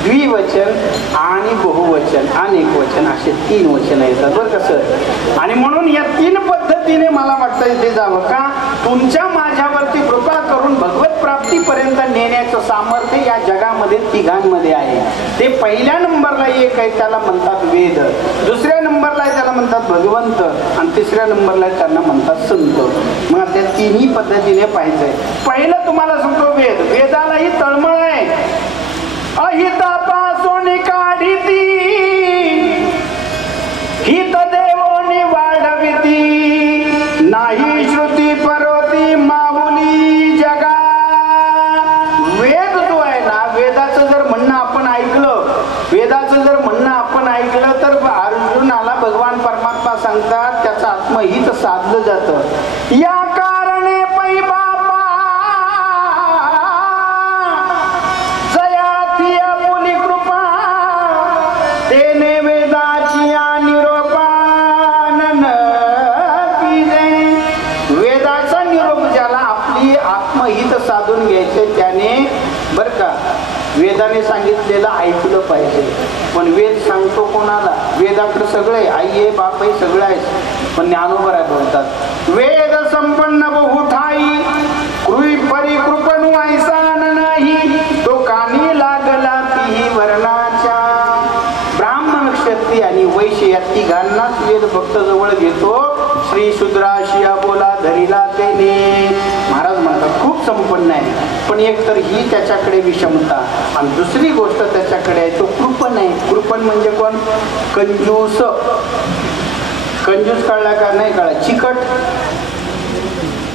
द्विवचन आणि बहुवचन, अनेक वचन असे तीन वचन येतात बरं कसं. आणि म्हणून या तीन पद्धतीने मला वाटतं इथे जावं का तुमच्या माझ्यावरती कृपा करून भगवत प्राप्तीपर्यंत नेण्याचं सामर्थ्य या जगामध्ये तिघांमध्ये आहे. ते पहिल्या नंबरला एक आहे, त्याला म्हणतात वेद. दुसऱ्या नंबरला आहे त्याला म्हणतात भगवंत. आणि तिसऱ्या नंबरला आहे त्यांना म्हणतात संत. मग त्या तिन्ही पद्धतीने पाहिजे. पहिलं तुम्हाला सांगतो वेद. वेदालाही तळमळ आहे. अहितापासून काढिती हित देवोनी वाढविती नाही श्रुती परोती माऊली जगा. वेद जो आहे ना, वेदाचं जर म्हणणं आपण ऐकलं, वेदाचं जर म्हणणं आपण ऐकलं तर अर्जुनाला भगवान परमात्मा सांगतात त्याचं आत्महित साधलं जातं. या कारणे पै बापा जयाथिया मुली कृपा तेने वेदाची निरोपानन किजे. वेदाचा निरोप ज्याला आपली आत्महित साधून घ्यायचे त्याने बरं का वेदाने सांगितलेलं ऐकलं पाहिजे. पण वेद सांगतो कोणाला? वेदाकडे सगळे आई आहे बाप आहे सगळं आहे. पण ज्ञानोबर आहे बोलतात वेद संपन्न बहुठाई परिकृपणू ऐसा नाही तो कानी लागला तीही वर्णाच्या. ब्राह्मण क्षत्रिय आणि वैश्य या तिघांनाच वेद भक्त जवळ घेतो. श्री शूद्राशिया बोला धरिला तेने. महाराज म्हणतात खूप संपन्न आहे पण एक तर ही त्याच्याकडे विषमता आणि दुसरी गोष्ट त्याच्याकडे आहे तो कृपण आहे. कृपण म्हणजे कोण? कंजूस. कंजूस कळला का? नाही कळला. चिकट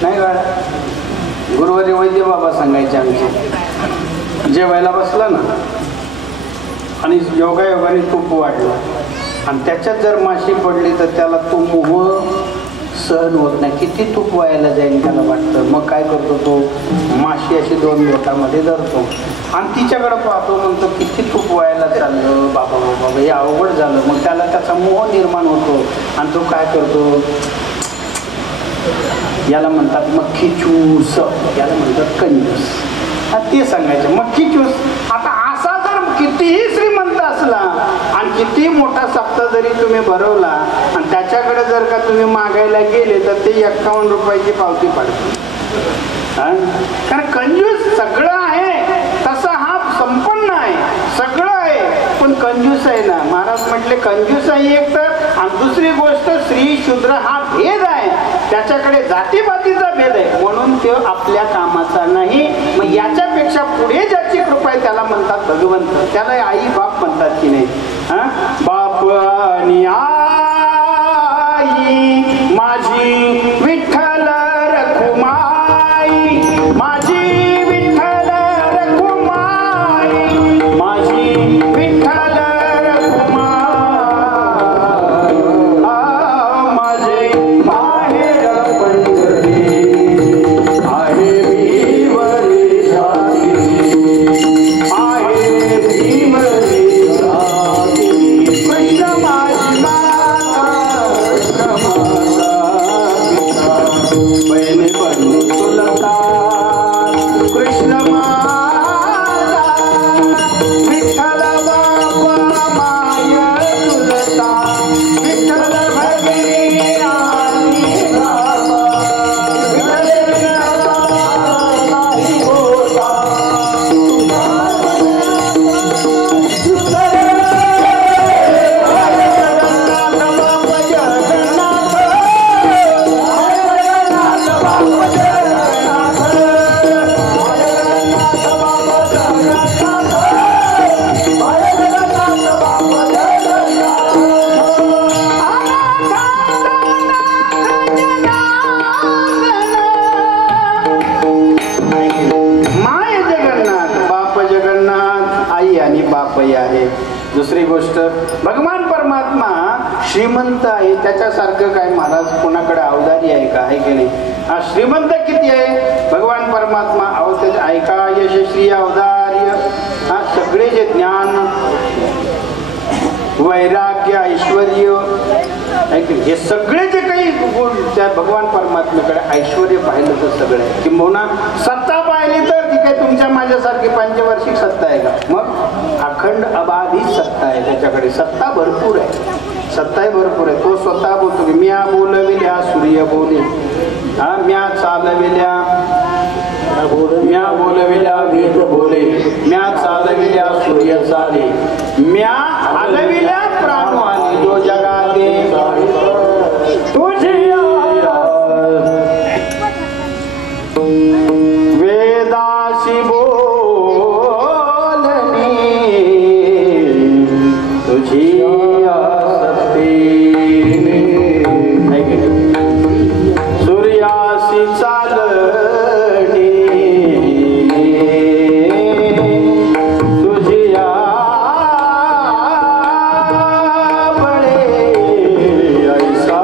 नाही कळला. गुरुवारी वैद्य बाबा सांगायचे आमचे, जेवायला बसला ना आणि योगायोगाने तूप वाढलं आणि त्याच्यात जर माशी पडली तर त्याला तो मोह सहन होत नाही. किती तूप व्हायला जाईल त्याला वाटतं. मग काय करतो तो? माशी अशी दोन बोटामध्ये धरतो आणि तिच्याकडे पाहतो, म्हणतो किती तूप व्हायला चाललं बाबा बाबा हे अवघड झालं. मग त्याला त्याचा मोह निर्माण होतो आणि तो काय करतो? याला म्हणतात मक्खी चूस, याला म्हणतात कंजूस. ते सांगायचं मक्खी चूस. आता असा जर कितीही श्रीमंत असला आणि किती मोठा सप्ताह जरी तुम्ही भरवला आणि त्याच्याकडे जर का तुम्ही मागायला गेले तर ते 51 रुपयाची पावती पाडते. कारण कंजूस सगळं आहे तसा हा संपन्न आहे, सगळं आहे पण कंजूस आहे ना. महाराज म्हटले कंजूस आहे एक तर, आणि दुसरी गोष्ट श्री शूद्र हा भेद आहे, त्याच्याकडे जातीपातीचा भेद आहे म्हणून तो आपल्या कामाचा नाही. मग याच्यापेक्षा पुढे ज्याची कृपा आहे त्याला म्हणतात भगवंत. त्याला आई बाप म्हणतात की नाही? बाप आणि आई माझी विठ्ठल रखुमाई, माझी विठ्ठल रखुमाई, माझी विठ्ठल भगवान परमात्मा श्रीमंत आहे त्याच्यासारखं काय महाराज कोणाकडे अवधारी आहे का? आहे की नाही? हा श्रीमंत किती आहे भगवान परमात्मा? ऐका यशस्वी अवधार्य. हा सगळे जे ज्ञान वैराग्य ऐश्वर हे सगळे जे काही गुण त्या भगवान परमात्म्याकडे ऐश्वर पाहिलं तर सगळं आहे. किंबहुना सत्ता पाहिली तर ती काही तुमच्या माझ्यासारखी पंचवार्षिक सत्ता आहे का? मग अखंड अबाधित सत्ता आहे त्याच्याकडे. सत्ता भरपूर आहे, सत्ताही भरपूर आहे. तो स्वतः बोलतो की म्या बोलविल्या सूर्य बोले, हा म्या चालविल्या, म्या बोलविल्या वेद बोले, म्या चालविल्या सूर्य चाले, म्या हलविल्या प्राण आले जो जगाते तुझी वेदाशी बोलणे तुझी सूर्याशी चालणे तुझिया बळे ऐसा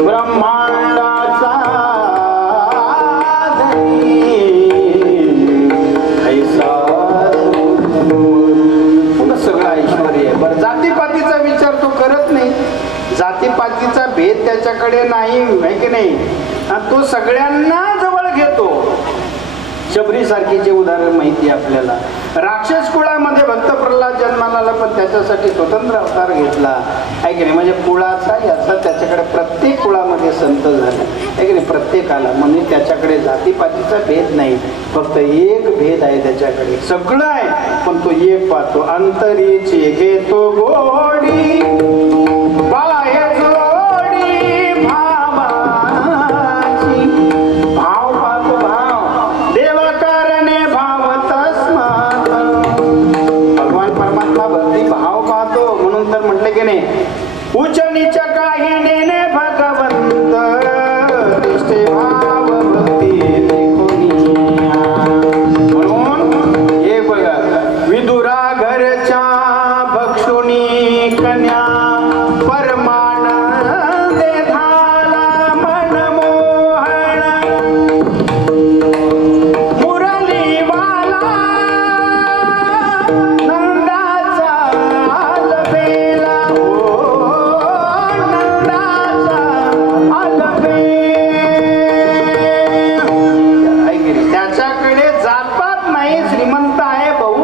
ब्रह्मांडाचा ऐसा सगळं ऐश्वर आहे. बरं, जातीपातीचा विचार तो करत नाही, जातीपातीचा भेद त्याच्याकडे नाही आहे की नाही. तो सगळ्यांना जवळ घेतो. शबरी सारखीचे उदाहरण माहिती आहे आपल्याला. राक्षस कुळामध्ये भक्त प्रल्हाद जन्माला आला, पण त्याच्यासाठी स्वतंत्र अवतार घेतला आहे की नाही. म्हणजे कुळाचा याचा त्याच्याकडे प्रत्येक कुळामध्ये संत झाला आहे की नाही, प्रत्येकाला. म्हणजे त्याच्याकडे जातीपातीचा भेद नाही, फक्त एक भेद आहे त्याच्याकडे. सगळं आहे पण तो एक पाहतो. अंतरीची घेतो गोडी बाय जोडी भावाची, भाव पाहतो भाव देव करणे भाव तस्मात्. भगवान परमात्मा भक्ती भाव पाहतो. म्हणून तर म्हटलं की नाही, उच्च नीच काही नेणे भगवंत दिसते भाव भक्ती देखुनिया. म्हणून हे बघा, विदुरा घरच्या भक्षुनी कन्या परमानंदे झाला मनमोहन, मुरलीवाला नंदाचा आलबेला, ओ नंदाचा आलबे. त्याच्याकडे जातपात नाही, श्रीमंत आहे भाऊ,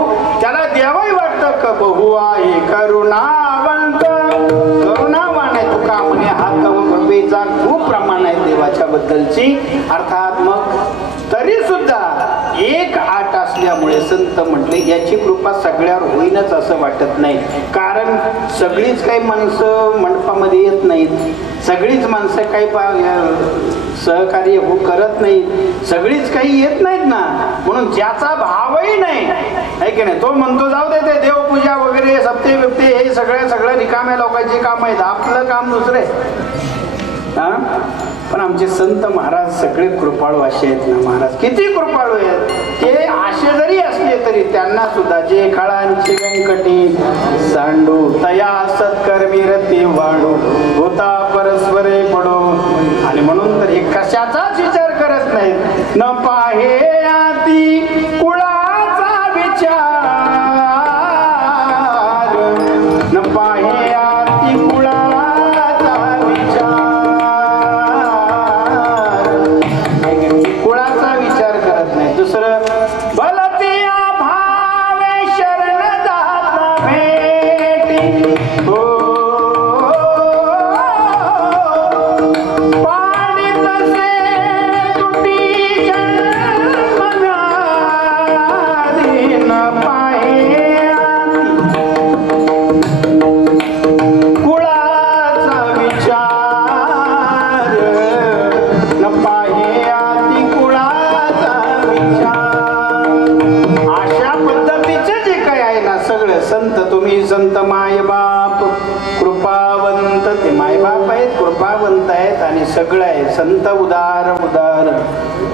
त्याला देवाही वाटतं का बहु आहे करुणावंत, करुणावान आहे. तुका म्हणे हात कृपेचा खूप प्रमाण आहे देवाच्या बद्दलची. अर्थात मग तरी सुद्धा एक आट असल्यामुळे संत म्हटले याची कृपा सगळ्यावर होईनच असं वाटत नाही. कारण सगळीच काही माणसं मंडपामध्ये येत नाहीत, सगळीच माणसं काही सहकार्य करत नाहीत, सगळीच काही येत नाहीत ना. म्हणून ज्याचा भावही नाही आहे की नाही, तो म्हणतो जाऊ दे ते देवपूजा वगैरे सप्ते बिप्ते हे सगळं रिकाम्या लोकांची काम आहेत, आपलं काम दुसरे. हा, पण आमचे संत महाराज सगळे कृपाळू असे आहेत ना. महाराज किती कृपाळू आहेत. ते आशे जरी असले तरी त्यांना सुद्धा जे खळांची व्यंकटी सांडू तया सत्कर्मी रती वाढू होता परस्परे पडो. आणि म्हणून तर हे कशाचाच विचार करत नाहीत. न पाहे आती कुळाचा विचार, न पाहे आती कुळाचा विचार, कुळाचा विचार करत नाही. दुसरं बलतिया भावे शरण जात भेटी, हो पाणी तसे तुटी जन्मव्याधी, न पाहे कुळाचा विचार, न पाहे आती कुळाचा विचार. अशा पद्धतीचे जे काही आहे ना सगळं संत, तुम्ही संत मायबाप कृपावंत, ते मायबाप आहेत, कृपावंत आहेत आणि सगळं आहे. संत उदार उदार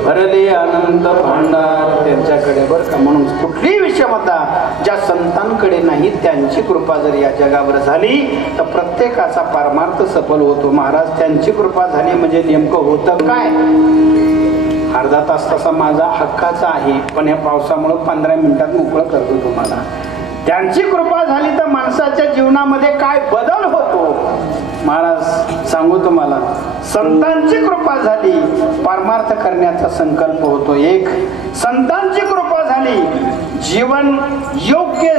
भरले अनंत भांडार त्यांच्याकडे बरं का. म्हणून कुठलीही विषमता ज्या संतांकडे नाही त्यांची कृपा जर या जगावर झाली तर प्रत्येकाचा परमार्थ सफल होतो. महाराज त्यांची कृपा झाली म्हणजे नेमकं होतं काय. अर्धा तास तसा माझा हक्काचा आहे, पण या पावसामुळे 15 मिनिटात मोकळं करतो तुम्हाला. त्यांची कृपा झाली तर माणसाच्या जीवनामध्ये काय बदल होतो महाराज सांगू तुम्हाला. संतांची कृपा झाली परमार्थ करण्याचा संकल्प होतो. एक, संतांची कृपा झाली जीवन योग्य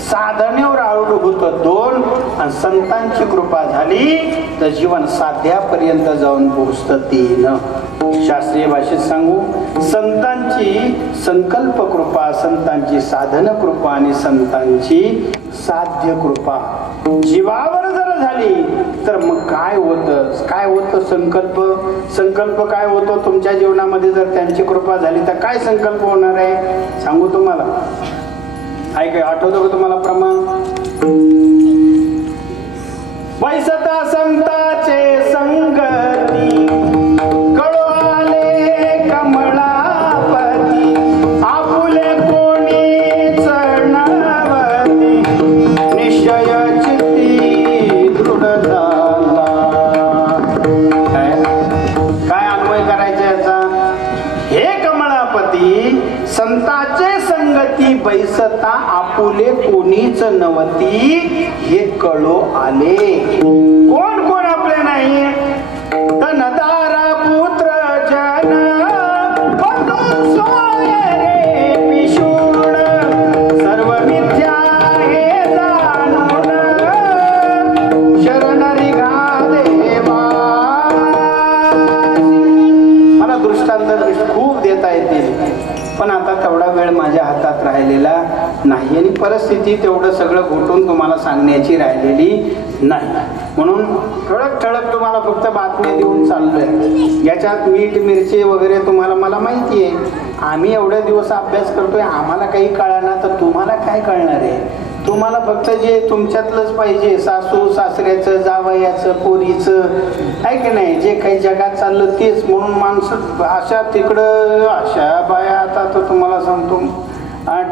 साधनेवर आवड होतं. दोन, आणि संतांची कृपा झाली तर जीवन साध्यापर्यंत जाऊन पोहोचतं. तीन, शास्त्रीय भाषेत सांगू, संतांची संकल्प कृपा, संतांची साधन कृपा आणि संतांची साध्य कृपा जीवावर जर झाली तर मग काय होतं? काय होतं? संकल्प काय होतो तुमच्या जीवनामध्ये जर त्यांची कृपा झाली तर काय संकल्प होणार आहे सांगू तुम्हाला. ऐका, आठवतं का तुम्हाला प्रमाण? वैसता संताचे संगती कळो आले कमळापती आपुले कोणी चढणावती निश्चय चित्ती दृढ झाला. काय अन्वय करायचा याचा? हे कमळापती संताचे संगती बैसता आपुले कोणीच नवती हे कळो आले. कोण कोण आपले नाही? धनदारा पुत्र जन बंधू सोय रे पिशूळ सर्व मिथ्या हे जाणून शरणरी देवा. मला दृष्टांत खूप देता येतील पण आता तेवढा वेळ माझ्या हातात राहिलेला नाही आणि परिस्थिती तेवढं सगळं घोटून तुम्हाला सांगण्याची राहिलेली नाही. म्हणून ठळक ठळक तुम्हाला फक्त बातम्या देऊन चाललोय. याच्यात मीठ मिरची वगैरे तुम्हाला मला माहिती आहे. आम्ही एवढे दिवस अभ्यास करतोय, आम्हाला काही कळणार तर तुम्हाला काय कळणार आहे? तुम्हाला फक्त जे तुमच्यातलंच पाहिजे, सासू सासऱ्याचं, जावयाचं, पोरीचं, आहे की नाही, जे काही जगात चाललं तेच. म्हणून माणसं अशा तिकडं अशा बाया. आता तर तुम्हाला सांगतो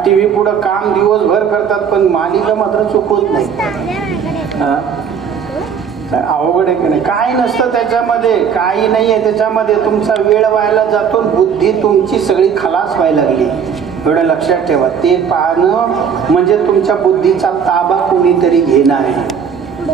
TV पुढं काम दिवसभर करतात पण मालिका मात्र चुकवत नाही. अवघड आहे की नाही? काही नसतं त्याच्यामध्ये, काही नाही आहे त्याच्यामध्ये. तुमचा वेळ व्हायला जातो, बुद्धी तुमची सगळी खलास व्हायला लागली. एवढं लक्षात ठेवा. ते पाहणं म्हणजे तुमच्या बुद्धीचा ताबा कोणीतरी घेणं आहे,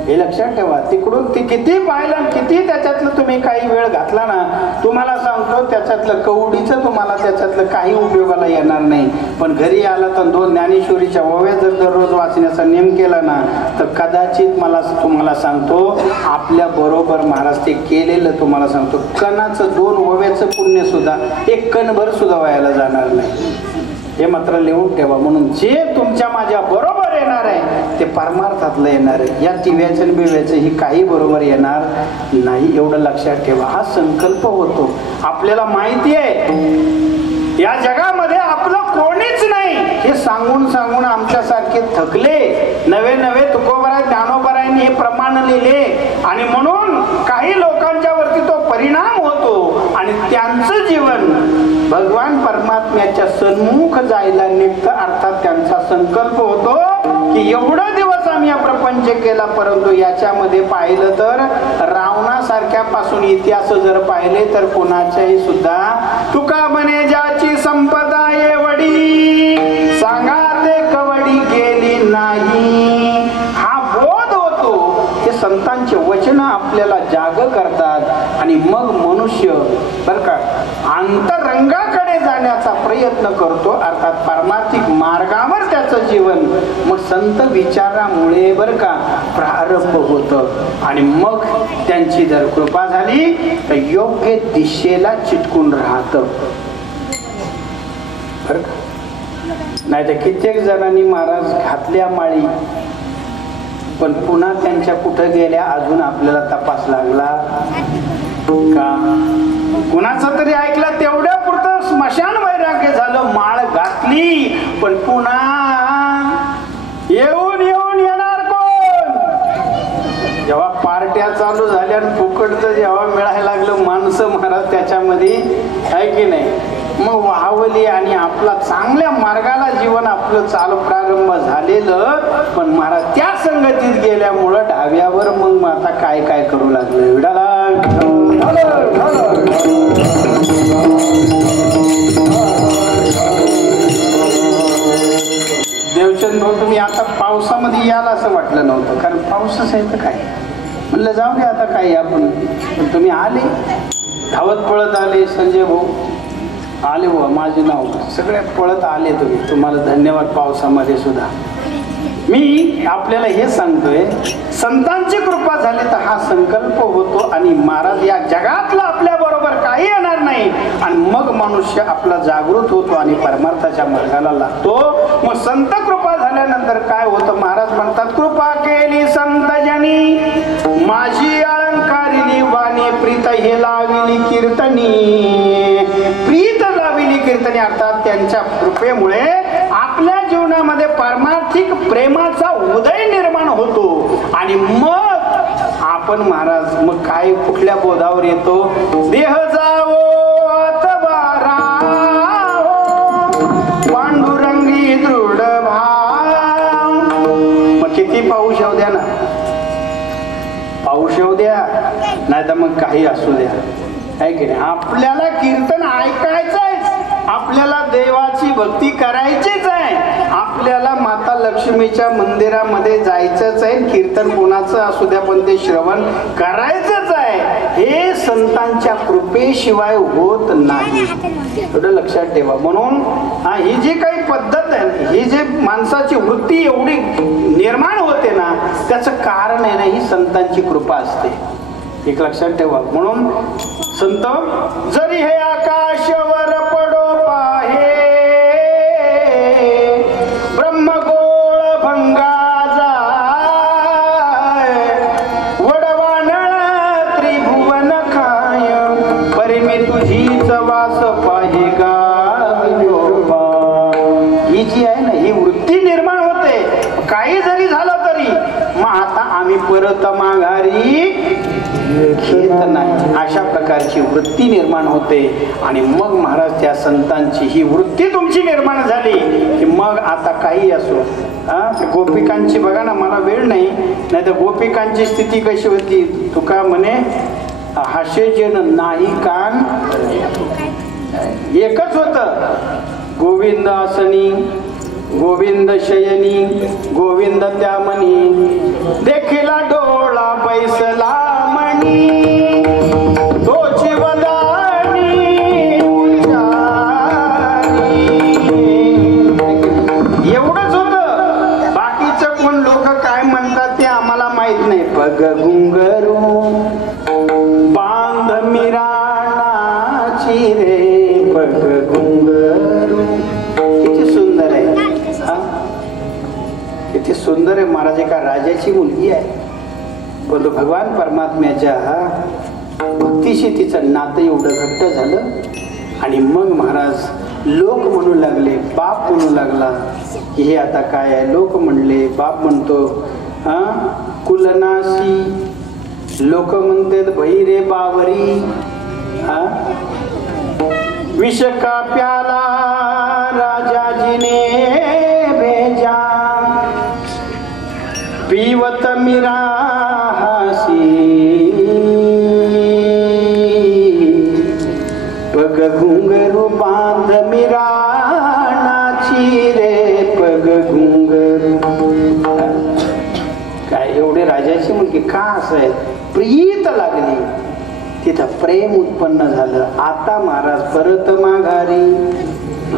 हे लक्षात ठेवा. तिकडून ते किती पाहिलं, किती त्याच्यातलं तुम्ही काही वेळ घातला ना, तुम्हाला सांगतो त्याच्यातलं कवडीचं तुम्हाला त्याच्यातलं काही उपयोगाला येणार नाही. पण घरी आला तर 2 ज्ञानेश्वरीच्या ओव्या जर दररोज वाचण्याचा नियम केला ना तर कदाचित मला तुम्हाला सांगतो आपल्या बरोबर महाराज ते केलेलं तुम्हाला सांगतो कणाचं 2 ओव्याचं पुण्य सुद्धा 1 कणभर सुद्धा व्हायला जाणार नाही. हे मात्र लिहून ठेवा. म्हणून जे तुमच्या माझ्या बरोबर येणार आहे ते परमार्थातलं येणार आहे. या टिव्याचं बिव्याचं ही काही बरोबर येणार नाही, एवढं लक्षात ठेवा. हा संकल्प होतो. आपल्याला माहिती आहे या जगामध्ये आपलं कोणीच नाही हे सांगून सांगून आमच्यासारखे थकले. नवे नवे तुकोबराय ज्ञानोबरायांनी हे प्रमाण लिहिले आणि म्हणून काही लोकांच्या वरती तो परिणाम होतो आणि त्यांचं जीवन भगवान परमात्म्याच्या सन्मुख जायला निघतं. अर्थात त्यांचा संकल्प होतो की एवढा दिवस आम्ही हा प्रपंच केला, परंतु याच्यामध्ये पाहिलं तर रावणासारख्या पासून इतिहास जर पाहिले तर कोणाच्याही सुद्धा तुका म्हणे ज्याची संपदा एवढी सांगा ते कवडी गेली नाही. हा बोध होतो. ते संतांचे वचन आपल्याला जाग करतात आणि मग मनुष्य बर का अंतरंगाकडे जाण्याचा प्रयत्न करतो. अर्थात पारमार्थिक मार्गावर त्याचं जीवन मग संत विचारामुळे बर का प्रारंभ होतं आणि मग त्यांची जर कृपा झाली तर योग्य दिशेला चिटकून राहतं. बर का? नाही तर कित्येक जणांनी महाराज घातल्या माळी पण पुन्हा त्यांच्या कुठं गेल्या अजून आपल्याला तपास लागला का? कुणाचं तरी ऐकलं तेवढ्या पुरतं स्मशान वैराग्य झालं. माळ घातली पण पुन्हा येऊन येणार कोण? जेव्हा पार्ट्या चालू झाल्या आणि फुकटचं जेव्हा मिळायला लागलं माणसं महाराज त्याच्यामध्ये आहे की नाही मग वाहवली आणि आपला चांगल्या मार्गाला जीवन आपलं चालू प्रारंभ झालेलं पण महाराज त्या संगतीत गेल्यामुळं डाव्यावर मग आता काय काय करू लागलं. विडाला देवचंद भाऊ तुम्ही आता पावसामध्ये माणूस आहे तर काय. म्हणलं जाऊ दे आता काय आपण. पण तुम्ही आले, धावत पळत आले. संजय भाऊ आले बुवा, माझे नाव. सगळे पळत आले तुम्ही, तुम्हाला धन्यवाद. पावसामध्ये सुद्धा मी आपल्याला हे सांगतोय, संतांची कृपा झाली तर हा संकल्प होतो आणि महाराज या जगातला आपल्या बरोबर काही येणार नाही. आणि मग मनुष्य आपला जागृत होतो आणि परमार्थाच्या मार्गाला लागतो. मग संत कृपा झाल्यानंतर काय होतं, महाराज म्हणतात, कृपा केली संत जनी माझी अलंकारिणी वाणी प्रीत हे लाविली कीर्तनी. प्रीत लाविली कीर्तनी अर्थात त्यांच्या कृपेमुळे आपल्या जीवनामध्ये पारमार्थिक प्रेमाचा उदय निर्माण होतो. आणि मग आपण महाराज मग काय कुठल्या बोधावर येतो, देह जावो अथवा राहो पांडुरंगी दृढ भाव. मग किती पाऊस येऊ द्या ना, पाऊस येऊ द्या, नाही तर मग काही असू द्या, आहे की नाही. आपल्याला कीर्तन ऐकायचंच, आपल्याला देवाची भक्ती करायचीच आहे, आपल्याला माता लक्ष्मीच्या मंदिरामध्ये जायचंच आहे. कीर्तन कोणाचं असू द्या पण ते श्रवण करायचंच आहे. हे संतांच्या कृपेशिवाय होत नाही, एवढं लक्षात ठेवा. म्हणून ही जी काही पद्धत आहे, ही जे माणसाची वृत्ती एवढी निर्माण होते ना, त्याचं कारण आहे ना, ही संतांची कृपा असते, एक लक्षात ठेवा. म्हणून संत जरी हे आकाशवर पडो पाहे ब्रह्मगोळ भंगा जाय वडवानळ त्रिभुवन खाय परिमी तुझीच वास पाहि गायोबा. ही जी आहे ना, ही वृत्ती निर्माण होते. काही जरी झालं तरी मग आता आम्ही परत माघारी घेत नाही, अशा प्रकारची वृत्ती निर्माण होते. आणि मग महाराज त्या संतांची ही वृत्ती तुमची निर्माण झाली की मग आता काही असो. गोपिकांची बघा ना, मला वेळ नाही, नाही तर गोपिकांची स्थिती कशी होती. तुका म्हणे हाशे जन नाही कान एकच होत, गोविंद आसनी गोविंद शयनी गोविंद त्यामनी देखिला डोळा बैसला मणी तोची वदानी एवढंच होत. बाकीचं कोण लोक काय म्हणतात ते आम्हाला माहित नाही. पग घुंगरू बांध मिराणाची रे पग घुंगरू. किती सुंदर आहे, किती सुंदर आहे. महाराज एका राजाची मुलगी आहे, परंतु भगवान परमात्म्याच्या भक्तीशी तिचं नातं एवढं घट्ट झालं. आणि मग महाराज लोक म्हणू लागले, बाप म्हणू लागला की हे आता काय आहे. लोक म्हणले, बाप म्हणतो कुलनाशी, लोक म्हणतात भैरे बावरी. विष का प्याला राजाजीने भेजा पीवत मिरा पग घुंगरू बांध मिराणाची रे पग घुंगरू. काय एवढे राजाची मुलगी का असं आहे, प्रीत लागली, तिथं प्रेम उत्पन्न झालं. आता महाराज परत माघारी,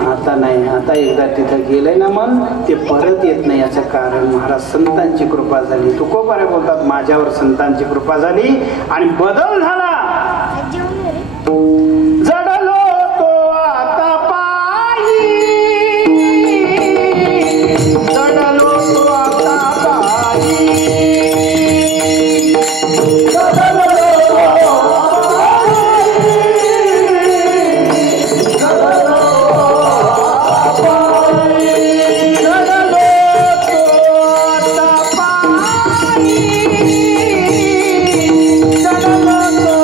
आता नाही, आता एकदा तिथं गेलंय ना मन, ते परत येत नाही. याचं कारण महाराज संतांची कृपा झाली. तुकोबारे बोलतात, माझ्यावर संतांची कृपा झाली आणि बदल झाला. जडलो तो आता पायी, जडलो तो आता पायी, जडलो तो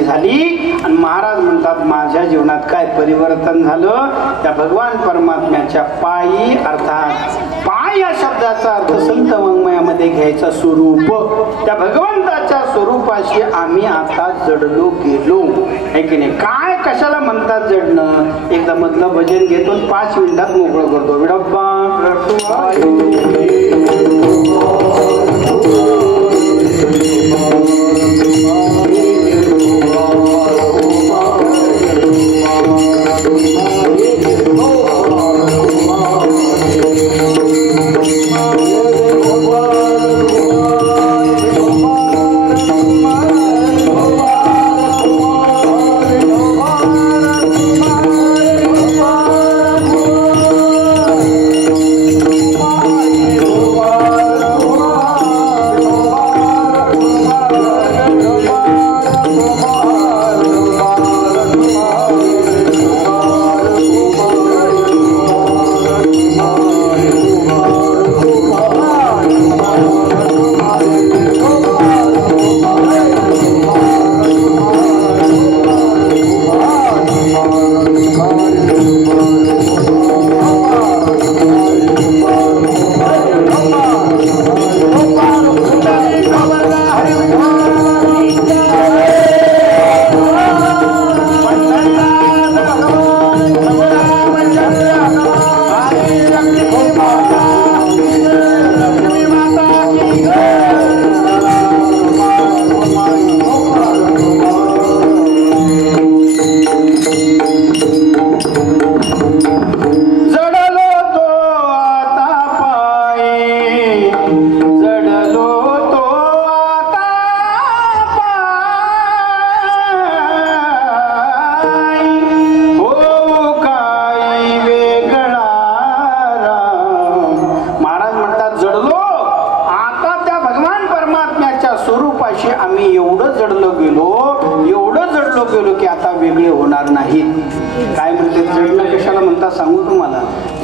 झाली आणि महाराज म्हणतात माझ्या जीवनात काय परिवर्तन झालं त्या भगवान परमात्म्याच्या पायी अर्थात पाय या शब्दाचा अर्थ संत वाङ्मयामध्ये घ्यायचा स्वरूप त्या भगवंताच्या स्वरूपाशी आम्ही आता जडलो गेलो आहे की नाही. काय कशाला म्हणतात जडणं एकदा मधलं भजन घेतो 5 मिनिटात मोकळं करतो. विडप्पा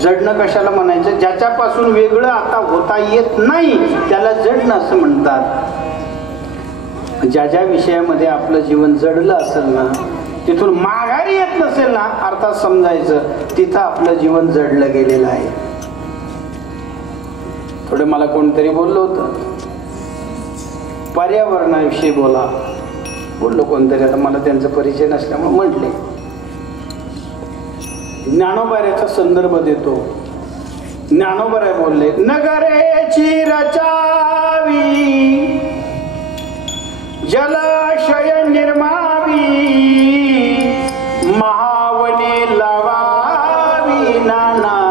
जडणं कशाला म्हणायचं ज्याच्यापासून वेगळं आता होता येत नाही त्याला जडणं असं म्हणतात. ज्या ज्या विषयामध्ये आपलं जीवन जडलं असेल ना तिथून माघारी येत नसेल ना अर्थात समजायचं तिथं आपलं जीवन जडलं गेलेलं आहे. थोडे मला कोणतरी बोललो होतं पर्यावरणाविषयी बोललो कोणतरी आता मला त्यांचा परिचय नसल्यामुळे म्हटले. ज्ञानोबाऱ्याचा संदर्भ देतो. ज्ञानोबाराय बोलले नगरेची रचावी जलाशय निर्मावी महावने लावावी नानावी.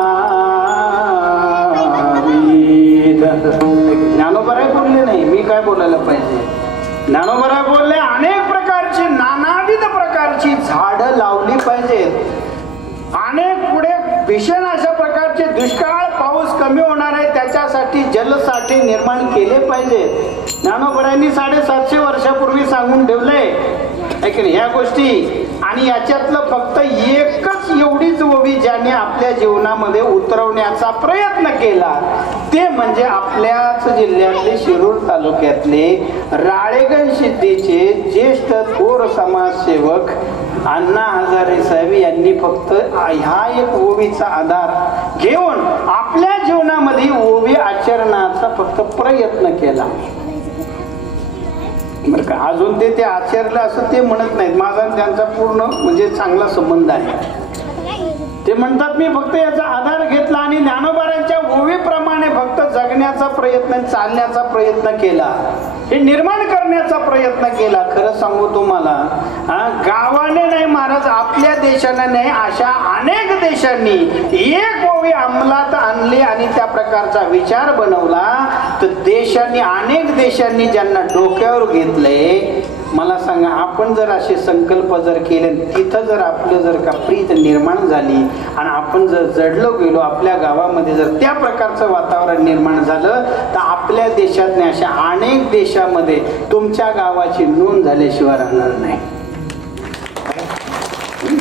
ज्ञानोबाराय बोलले नाही मी काय बोलायला पाहिजे. ज्ञानोबाराय बोलले अनेक प्रकारची नानाविध प्रकारची झाडं लावली पाहिजेत. अनेक पुढे भीषण अशा प्रकारचे दुष्काळ पाऊस कमी होणार आहे त्याच्यासाठी जलसाठे निर्माण केले पाहिजेत. ज्ञानोबारायांनी 750 वर्षापूर्वी सांगून ठेवले ह्या गोष्टी. आणि याच्यातलं फक्त एकच एवढीच ओवी ज्याने आपल्या जीवनामध्ये उतरवण्याचा प्रयत्न केला ते म्हणजे आपल्याच जिल्ह्यातले शिरूर तालुक्यातले राळेगण सिद्धीचे ज्येष्ठ थोर समाजसेवक अण्णा हजारे साहेब यांनी फक्त ह्या एक ओवीचा आधार घेऊन आपल्या जीवनामध्ये ओवी आचरणाचा फक्त प्रयत्न केला बरं का. अजून ते आचरलं असं ते म्हणत नाहीत. माझा त्यांचा पूर्ण म्हणजे चांगला संबंध आहे. ते म्हणतात मी फक्त याचा आधार घेतला आणि ज्ञानोबारांच्या ओवीप्रमाणे फक्त जगण्याचा प्रयत्न चालण्याचा प्रयत्न केला हे निर्माण करण्याचा प्रयत्न केला. खरं सांगू तुम्हाला गावाने नाही महाराज आपल्या देशाने नाही अशा अनेक देशांनी एक ओवी अंमलात आणली आणि त्या प्रकारचा विचार बनवला तर देशांनी, अनेक देशांनी ज्यांना डोक्यावर घेतलंय, मला सांगा, आपण जर असे संकल्प जर केले, तिथं जर आपलं जर का प्रीत निर्माण झाली आणि आपण जर जडलो गेलो, आपल्या गावामध्ये जर त्या प्रकारचं वातावरण निर्माण झालं, तर आपल्या देशात नाही अशा अनेक देशामध्ये तुमच्या गावाची नोंद झाल्याशिवाय राहणार नाही.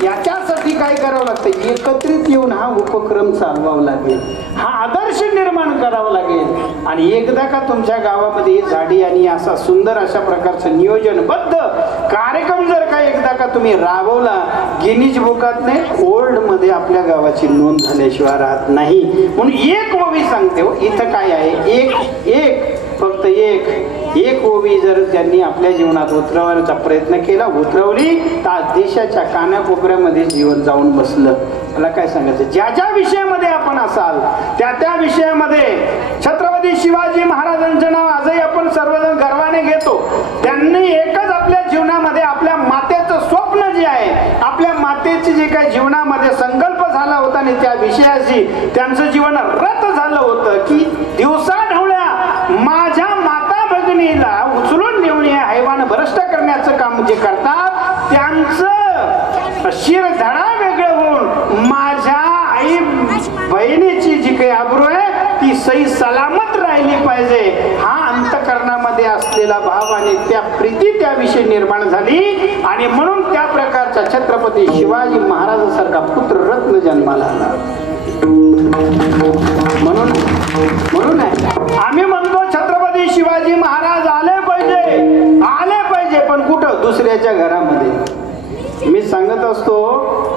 याच्यासाठी काय करावं लागतं, एकत्रित येऊन हा उपक्रम चालवावा लागेल, हा आदर्श निर्माण करावा लागेल. आणि एकदा का तुमच्या गावामध्ये झाडी आणि असा सुंदर अशा प्रकारचं नियोजनबद्ध कार्यक्रम जर का एकदा का तुम्ही राबवला, गिनीज बुकात नाही, ओल्ड मध्ये आपल्या गावाची नोंद झाल्याशिवाय राहत नाही. म्हणून एक ओवी सांगते हो, इथं काय आहे, एक फक्त एक ओवी जर त्यांनी आपल्या जीवनात उतरवण्याचा प्रयत्न केला, उतरवली, तर देशाच्या कानाकोपऱ्यामध्ये जीवन जाऊन बसलं. मला काय सांगायचं, ज्या ज्या विषयामध्ये आपण असाल त्या विषयामध्ये छत्रपती शिवाजी महाराजांचं नाव आजही आपण सर्वजण गर्वाने घेतो. त्यांनी एकच आपल्या जीवनामध्ये आपल्या मातेचं स्वप्न जे आहे, आपल्या मातेचे जे काही जीवनामध्ये संकल्प झाला होता आणि त्या विषयाशी त्यांचं जीवन रत झालं होतं की दिवसा ढवळ्या माझ्या माता भगिनीला उचलून नेऊन हे हैवान भ्रष्ट करण्याचं काम जे करतात, त्यांचं शिरधडा वेगळं होऊन माझ्या आई बहिणीची जी काही आबरू आहे ती सही सलामत राहिली पाहिजे, हा अंतकरणामध्ये असलेला भाव आणि त्या प्रीती त्याविषयी निर्माण झाली. आणि म्हणून त्या प्रकारचा छत्रपती शिवाजी महाराजांसारखा पुत्र रत्न जन्माला आला. म्हणून आम्ही म्हणतो छत्रपती शिवाजी महाराज आले पाहिजे, पण कुठं, दुसऱ्याच्या घरामध्ये. मी सांगत असतो,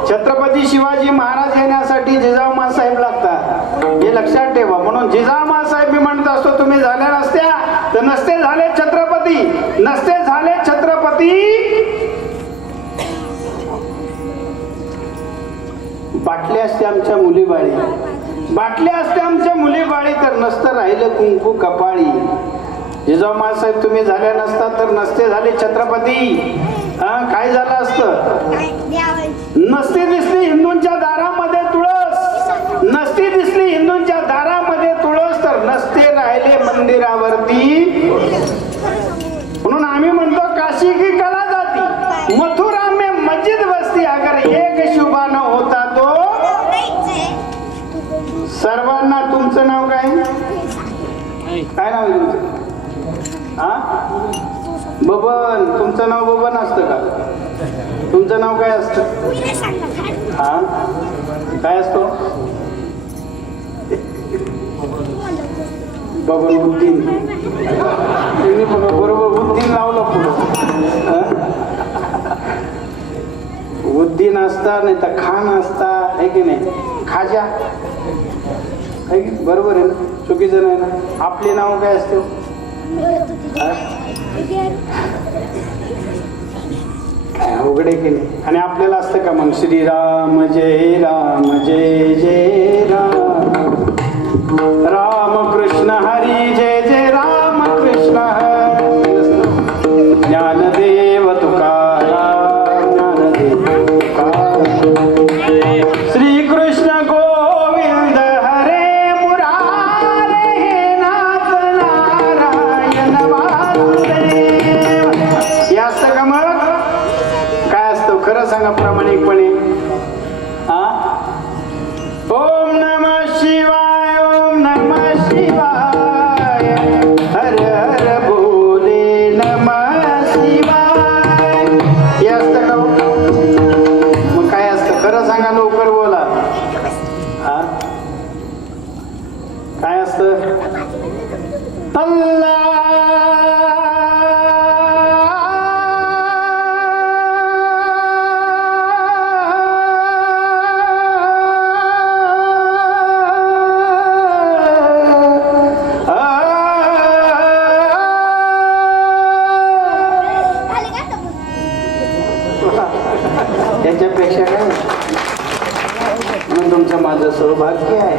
छत्रपती शिवाजी महाराज येण्यासाठी जिजाऊ साहेब लागतात, हे लक्षात ठेवा. म्हणून जिजाऊ साहेब मी म्हणत असतो, तुम्ही झाल्या नसत्या तर नसते झाले छत्रपती, नसते झाले छत्रपती, बाटल्या असते आमच्या मुलीबाळी, बाटल्या असते आमच्या मुलीबाळी, तर नसतं राहिलं कुंकू कपाळी. जिजाऊ साहेब तुम्ही झाल्या नसता तर नसते झाले छत्रपती. काय झालं असतं, नसती दिसली हिंदूंच्या दारामध्ये तुळस, नसती दिसली हिंदूंच्या दारामध्ये तुळस, तर नसते राहिले मंदिरावरती. म्हणून आम्ही म्हणतो, काशी की कला जाती, मथुरा में मस्जिद बसती, अगर एक शुभा न होता तो. सर्वांना तुमचं नाव काय नाव आहे तुमचं? बबन. तुमचं नाव बबन असतं का? तुमचं नाव काय असतं? काय असतो? बबन-उद्दीन. तुम्ही बरोबर उद्दीन लावलं पुढं. उद्दीन असता नाही तर खान असता, आहे की नाही? खाजा, आहे की बरोबर आहे ना? चुकीचं नाही ना? आपले नाव काय असते? अवघड आहे की नाही? आणि आपल्याला असतं का मग श्रीराम जय जय राम, राम कृष्ण हरी जय जय राम कृष्ण हरी, ज्ञानदेव तुकाराम, ज्ञानदेव तुकाराम, श्री कृष्ण गोविंद हरे मुरारे, हे नाथ नारायण वासुदेव. हे असतं का मग? काय असतं खरं सांगा प्रामाणिकपणे? ओम नमः शिवाय, ओम नमः शिवाय, हर हर बोले नमः शिवाय. हे असतं का? मग काय असतं खरं सांगा, लवकर बोला. काय असतं? अल्लाह याच्यापेक्षा काय? म्हणून तुमचं माझं सौभाग्य आहे.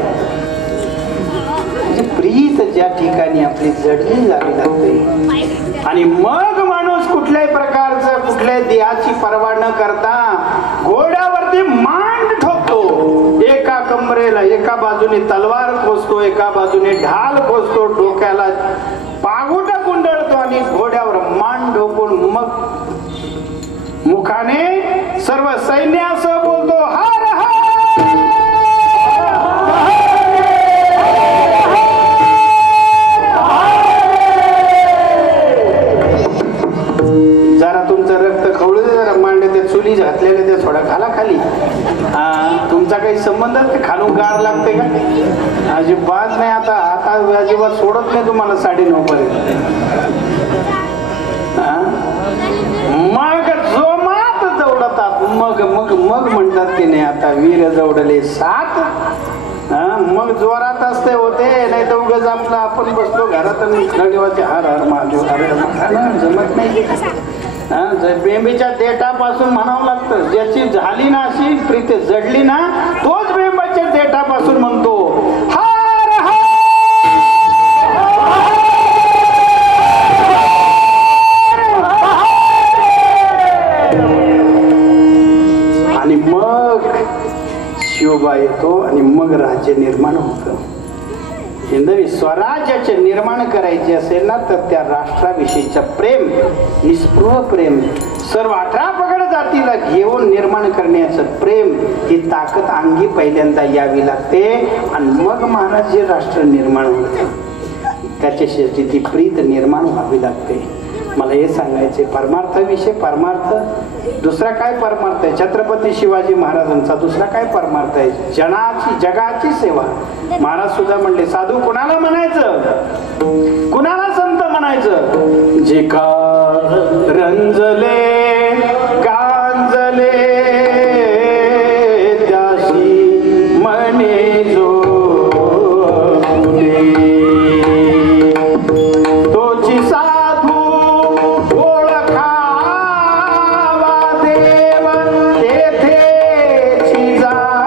प्रीत ज्या ठिकाणी आपली जडली जावी लागते, आणि मग माणूस कुठल्याही प्रकारचं कुठल्याही देहाची पर्वा न करता घोड्यावरती मांड ठोकतो, एका कमरेला एका बाजूने तलवार खोसतो, उठतो, एका बाजूने ढाल खोचतो, डोक्याला पागोटा गुंडळतो आणि घोड्यावर मान ढोकून मग मुखाने सर्व सैन्यासह बोलतो, हर हर. जरा तुमचं रक्त खवळू दे, जरा मांडे ते चुली घातलेले ते थोडा घाला खाली. तुमचा काही संबंधच ते खालून गार लागते का? अजिबात नाही. आता आता अजिबात सोडत नाही तुम्हाला 9:30 पर्यंत. मग जोमात दौडतात. मग मग मग म्हणतात की नाही आता वीर दौडले 7. मग जोरात असते होते, नाही तर उगाच आपलं आपण बसलो घरात देवाचे हर हर महादेव अरे जमत नाही. बेंबीच्या देठापासून म्हणावं लागतं. ज्याची झाली ना अशी प्रीत जडली ना, तोच बेंबाच्या देठापासून म्हणतो हर हर. आणि मग शिवबा येतो आणि मग राज्य निर्माण होतं. हिंदवी स्वराज्याचे निर्माण करायचे असेल ना, तर त्या राष्ट्राविषयीचं प्रेम, निस्पृह प्रेम, सर्व 18 पगड जातीला घेऊन निर्माण करण्याचं प्रेम, ही ताकद अंगी पहिल्यांदा यावी लागते. आणि मग महाराज जे राष्ट्र निर्माण होतं त्याच्याशी ती प्रीत निर्माण व्हावी लागते. मला हे सांगायचे परमार्थाविषयी. परमार्थ दुसरा काय परमार्थ आहे? छत्रपती शिवाजी महाराजांचा दुसरा काय परमार्थ आहे? जगाची सेवा. महाराज सुद्धा म्हणले, साधू कुणाला म्हणायचं, कुणाला संत म्हणायचं? जे का रंजले गांजले त्याशी म्हणे जो तोची साधू ओळखावा देव तेथेची जाणावा.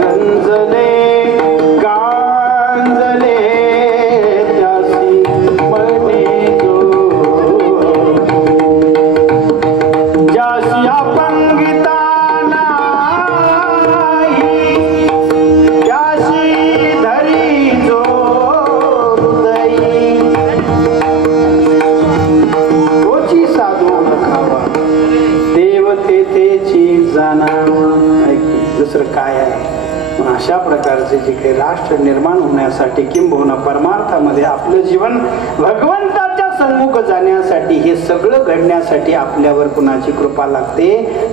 रंजले गांजले त्यासी म्हणे जो ज्यासी अपंगिता दुसरं काय आहे? अशा प्रकारचे जे काही राष्ट्र निर्माण होण्यासाठी किंबहुना परमार्थामध्ये आपलं जीवन भगवंताच्या सन्मुख जाण्यासाठी, हे सगळं घडण्यासाठी आपल्यावर कुणाची कृपा लागते?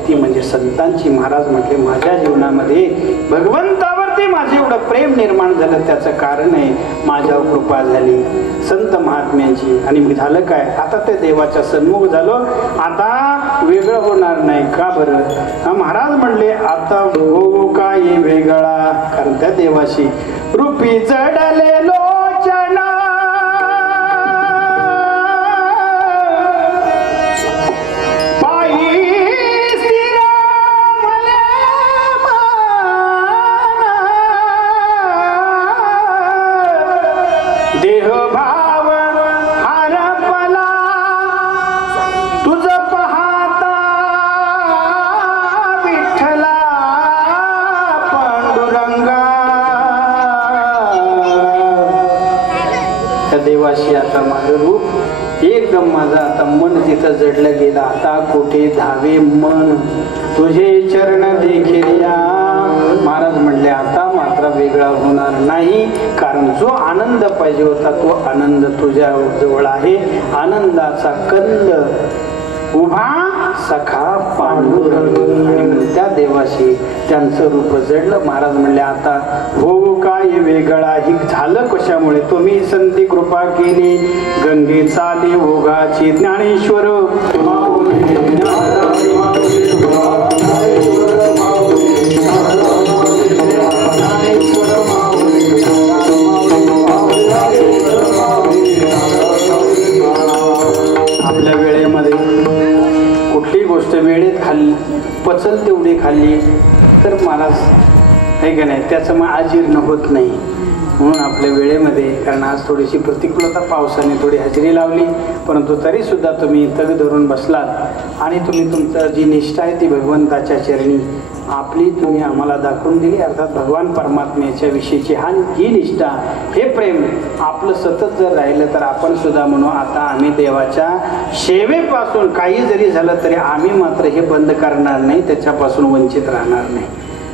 ती म्हणजे संतांची. महाराज म्हटले, माझ्या जीवनामध्ये भगवंतावरती माझे एवढं प्रेम निर्माण झालं, त्याचं कारण आहे माझ्यावर कृपा झाली संत महात्म्यांची. आणि मी झालं काय, आता ते देवाच्या सन्मुख झालो, आता वेगळं होणार नाही. का बरं? महाराज म्हणले, आता हो काय वेगळा, कारण त्या देवाशी रूपी जडले लोचना देवाशी आता माझं रूप एकदम, माझं आता मन तिथं जडलं गेलं. आता कुठे धावे मन तुझे चरण देखील या. महाराज म्हणले, आता मात्र वेगळा होणार नाही, कारण जो आनंद पाहिजे होता तो आनंद तुझ्या जवळ आहे. आनंदाचा कंद उभा सखा पांडुरंग. आणि त्या देवाशी त्यांचं रूप जडलं. महाराज म्हणले, आता हो काय वेगळा, ही झालं कशामुळे? तुम्ही संती कृपा केली, गंगे चाली ओघाची ज्ञानेश्वर आपल्या वेळेमध्ये कुठली गोष्ट वेळेत खाल्ली, पचल तेवढी खाल्ली तर महाराज आहे का नाही, त्याचं मग अजीर्ण होत नाही. म्हणून आपल्या वेळेमध्ये, कारण आज थोडीशी प्रतिकूलता, पावसाने थोडी हजेरी लावली, परंतु तरी सुद्धा तुम्ही तग धरून बसलात आणि तुम्ही तुमचं जी निष्ठा आहे ती भगवंताच्या चरणी आपली तुम्ही आम्हाला दाखवून दिली. अर्थात भगवान परमात्म्याच्या विषयीची ही निष्ठा, हे प्रेम आपलं सतत जर राहिलं तर आपण सुद्धा म्हणू आता आम्ही देवाच्या सेवेपासून काही जरी झालं तरी आम्ही मात्र हे बंद करणार नाही, त्याच्यापासून वंचित राहणार नाही,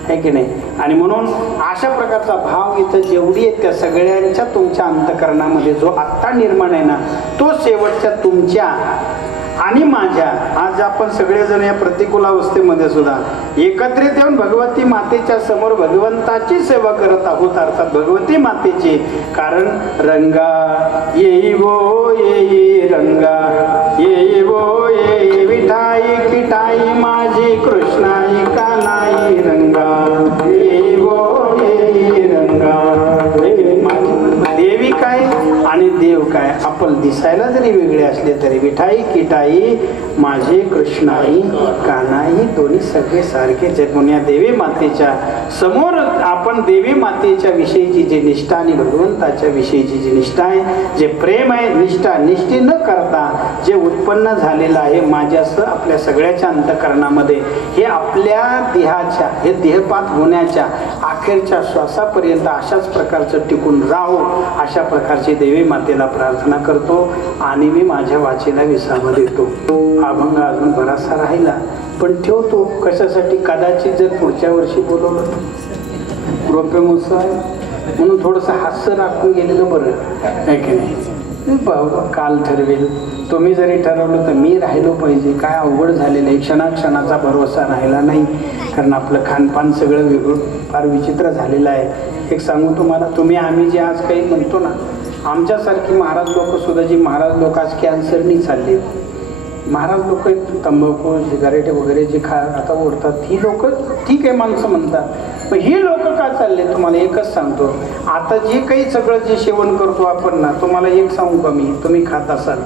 आहे की नाही. आणि म्हणून अशा प्रकारचा भाव इथं जेवढी आहेत त्या सगळ्यांच्या तुमच्या अंतःकरणामध्ये जो आत्ता निर्माण आहे ना, तो शेवटच्या तुमच्या आणि माझ्या, आज आपण सगळेजण या प्रतिकूल अवस्थेमध्ये सुद्धा एकत्रित येऊन भगवती मातेच्या समोर भगवंताची सेवा करत आहोत, अर्थात भगवती मातेची. कारण रंगा येई वो येई, रंगा येई वो येई, विठाई किठाई माझी कृष्णाई कानाई, रंगा येई वो येई, रंगा देवी काय आणि देव काय, आपण दिसायला जरी वेगळे असले तरी विठाई किटाई माझे कृष्णाई कानाई दोन्ही सगळे सारखेच आहेत. म्हणून या देवी मातेच्या समोर आपण देवी मातेच्या विषयीची जी निष्ठा आणि भगवंताच्या विषयीची जी निष्ठा आहे, जे प्रेम आहे, निष्ठी न करता जे उत्पन्न झालेलं आहे माझ्यासह आपल्या सगळ्याच्या अंतःकरणामध्ये, हे आपल्या देहाच्या, हे देहपात होण्याच्या अखेरच्या श्वासापर्यंत अशाच प्रकारचं टिकून राहो, अशा प्रकारची देवी मातेला प्रार्थना करतो. आणि मी माझ्या वाचेला विसावा देतो. अभंग अजून बराचसा राहिला पण ठेवतो कशासाठी, कदाचित जर पुढच्या वर्षी बोलवलं रौप्य महोत्सव आहे म्हणून थोडंसं हास्य राखून गेलेलं बरं आहे की नाही. काल ठरवेल, तुम्ही जरी ठरवलं तर मी राहिलो पाहिजे. काय अवघड झालेलं आहे, क्षणाक्षणाचा भरोसा राहिला नाही. कारण आपलं खानपान सगळं वेगळं फार विचित्र झालेलं आहे. एक सांगू तुम्हाला, तुम्ही आम्ही जे आज काही म्हणतो ना, आमच्यासारखी महाराज लोक सुद्धा, जी महाराज लोक आज कॅन्सरनी चालले, महाराज लोक तंबाखू सिगारेट वगैरे जे आता ओढतात, ही लोक ठीक आहे माणसं म्हणतात, पण ही लोक का चालले तुम्हाला एकच सांगतो. आता जे काही सगळं जे सेवन करतो आपण ना, तुम्हाला एक सांगू का मी, तुम्ही खात असाल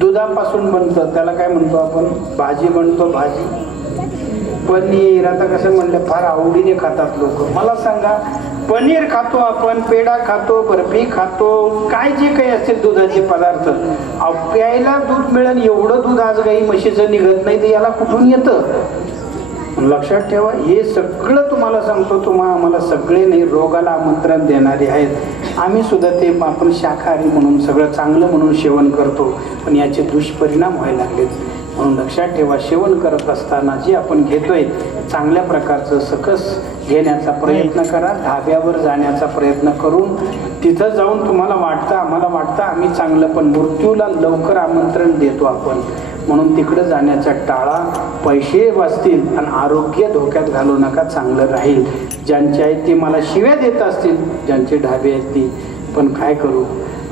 दुधापासून बनतं, त्याला काय म्हणतो आपण, भाजी बनतो, भाजी. पनीर आता कसं म्हणलं फार आवडीने खातात लोक. मला सांगा, पनीर खातो आपण, पेढा खातो, बर्फी खातो, काय जे काही असतील दुधाचे पदार्थ, प्यायला दूध मिळेल एवढं दूध आज गाई म्हशीचं निघत नाही, तर याला कुठून येतं. लक्षात ठेवा, हे सगळं तुम्हाला सांगतो, आम्हाला सगळे नाही रोगाला आमंत्रण देणारे आहेत. आम्ही सुद्धा ते आपण शाकाहारी म्हणून सगळं चांगलं म्हणून सेवन करतो, पण याचे दुष्परिणाम व्हायला लागलेत. म्हणून लक्षात ठेवा, सेवन करत असताना जे आपण घेतोय चांगल्या प्रकारचं सकस घेण्याचा प्रयत्न करा. ढाब्यावर जाण्याचा प्रयत्न करून तिथं जाऊन तुम्हाला वाटतं, आम्हाला वाटतं आम्ही चांगलं, पण मृत्यूला लवकर आमंत्रण देतो आपण, म्हणून तिकडं जाण्याचा टाळा. पैसे वाचतील आणि आरोग्य धोक्यात घालू नका, चांगलं राहील. ज्यांचे आहेत ते मला शिव्या देत असतील, ज्यांचे ढाबे आहेत ती, पण काय करू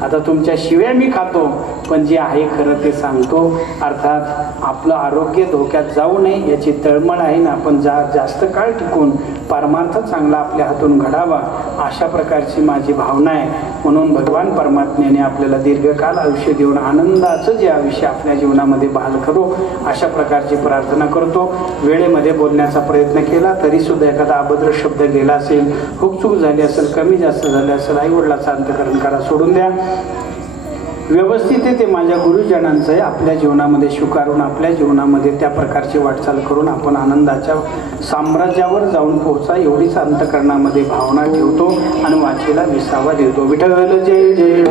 आता, तुमच्या शिव्या मी खातो, पण जे आहे खरं ते सांगतो. अर्थात आपलं आरोग्य धोक्यात जाऊ नये याची तळमळ आहे ना, आपण जास्त काळ टिकून परमार्थ चांगला आपल्या हातून घडावा, अशा प्रकारची माझी भावना आहे. म्हणून भगवान परमात्म्याने आपल्याला दीर्घकाल आयुष्य देऊन आनंदाचं जे आयुष्य आपल्या जीवनामध्ये बहाल करो, अशा प्रकारची प्रार्थना करतो. वेळेमध्ये बोलण्याचा प्रयत्न केला तरी सुद्धा एखादा अभद्र शब्द गेला असेल, हुकचूक झाली असेल, कमी जास्त झाले असेल, आईवडिलाचं अंतःकरण करा, सोडून द्या. व्यवस्थित आहे ते माझ्या गुरुजनांचं आहे. आपल्या जीवनामध्ये स्वीकारून आपल्या जीवनामध्ये त्या प्रकारची वाटचाल करून आपण आनंदाच्या साम्राज्यावर जाऊन पोहोचा, एवढीच अंतःकरणामध्ये भावना ठेवतो आणि वाचेला विसावा देतो. विठ्ठल जय जय.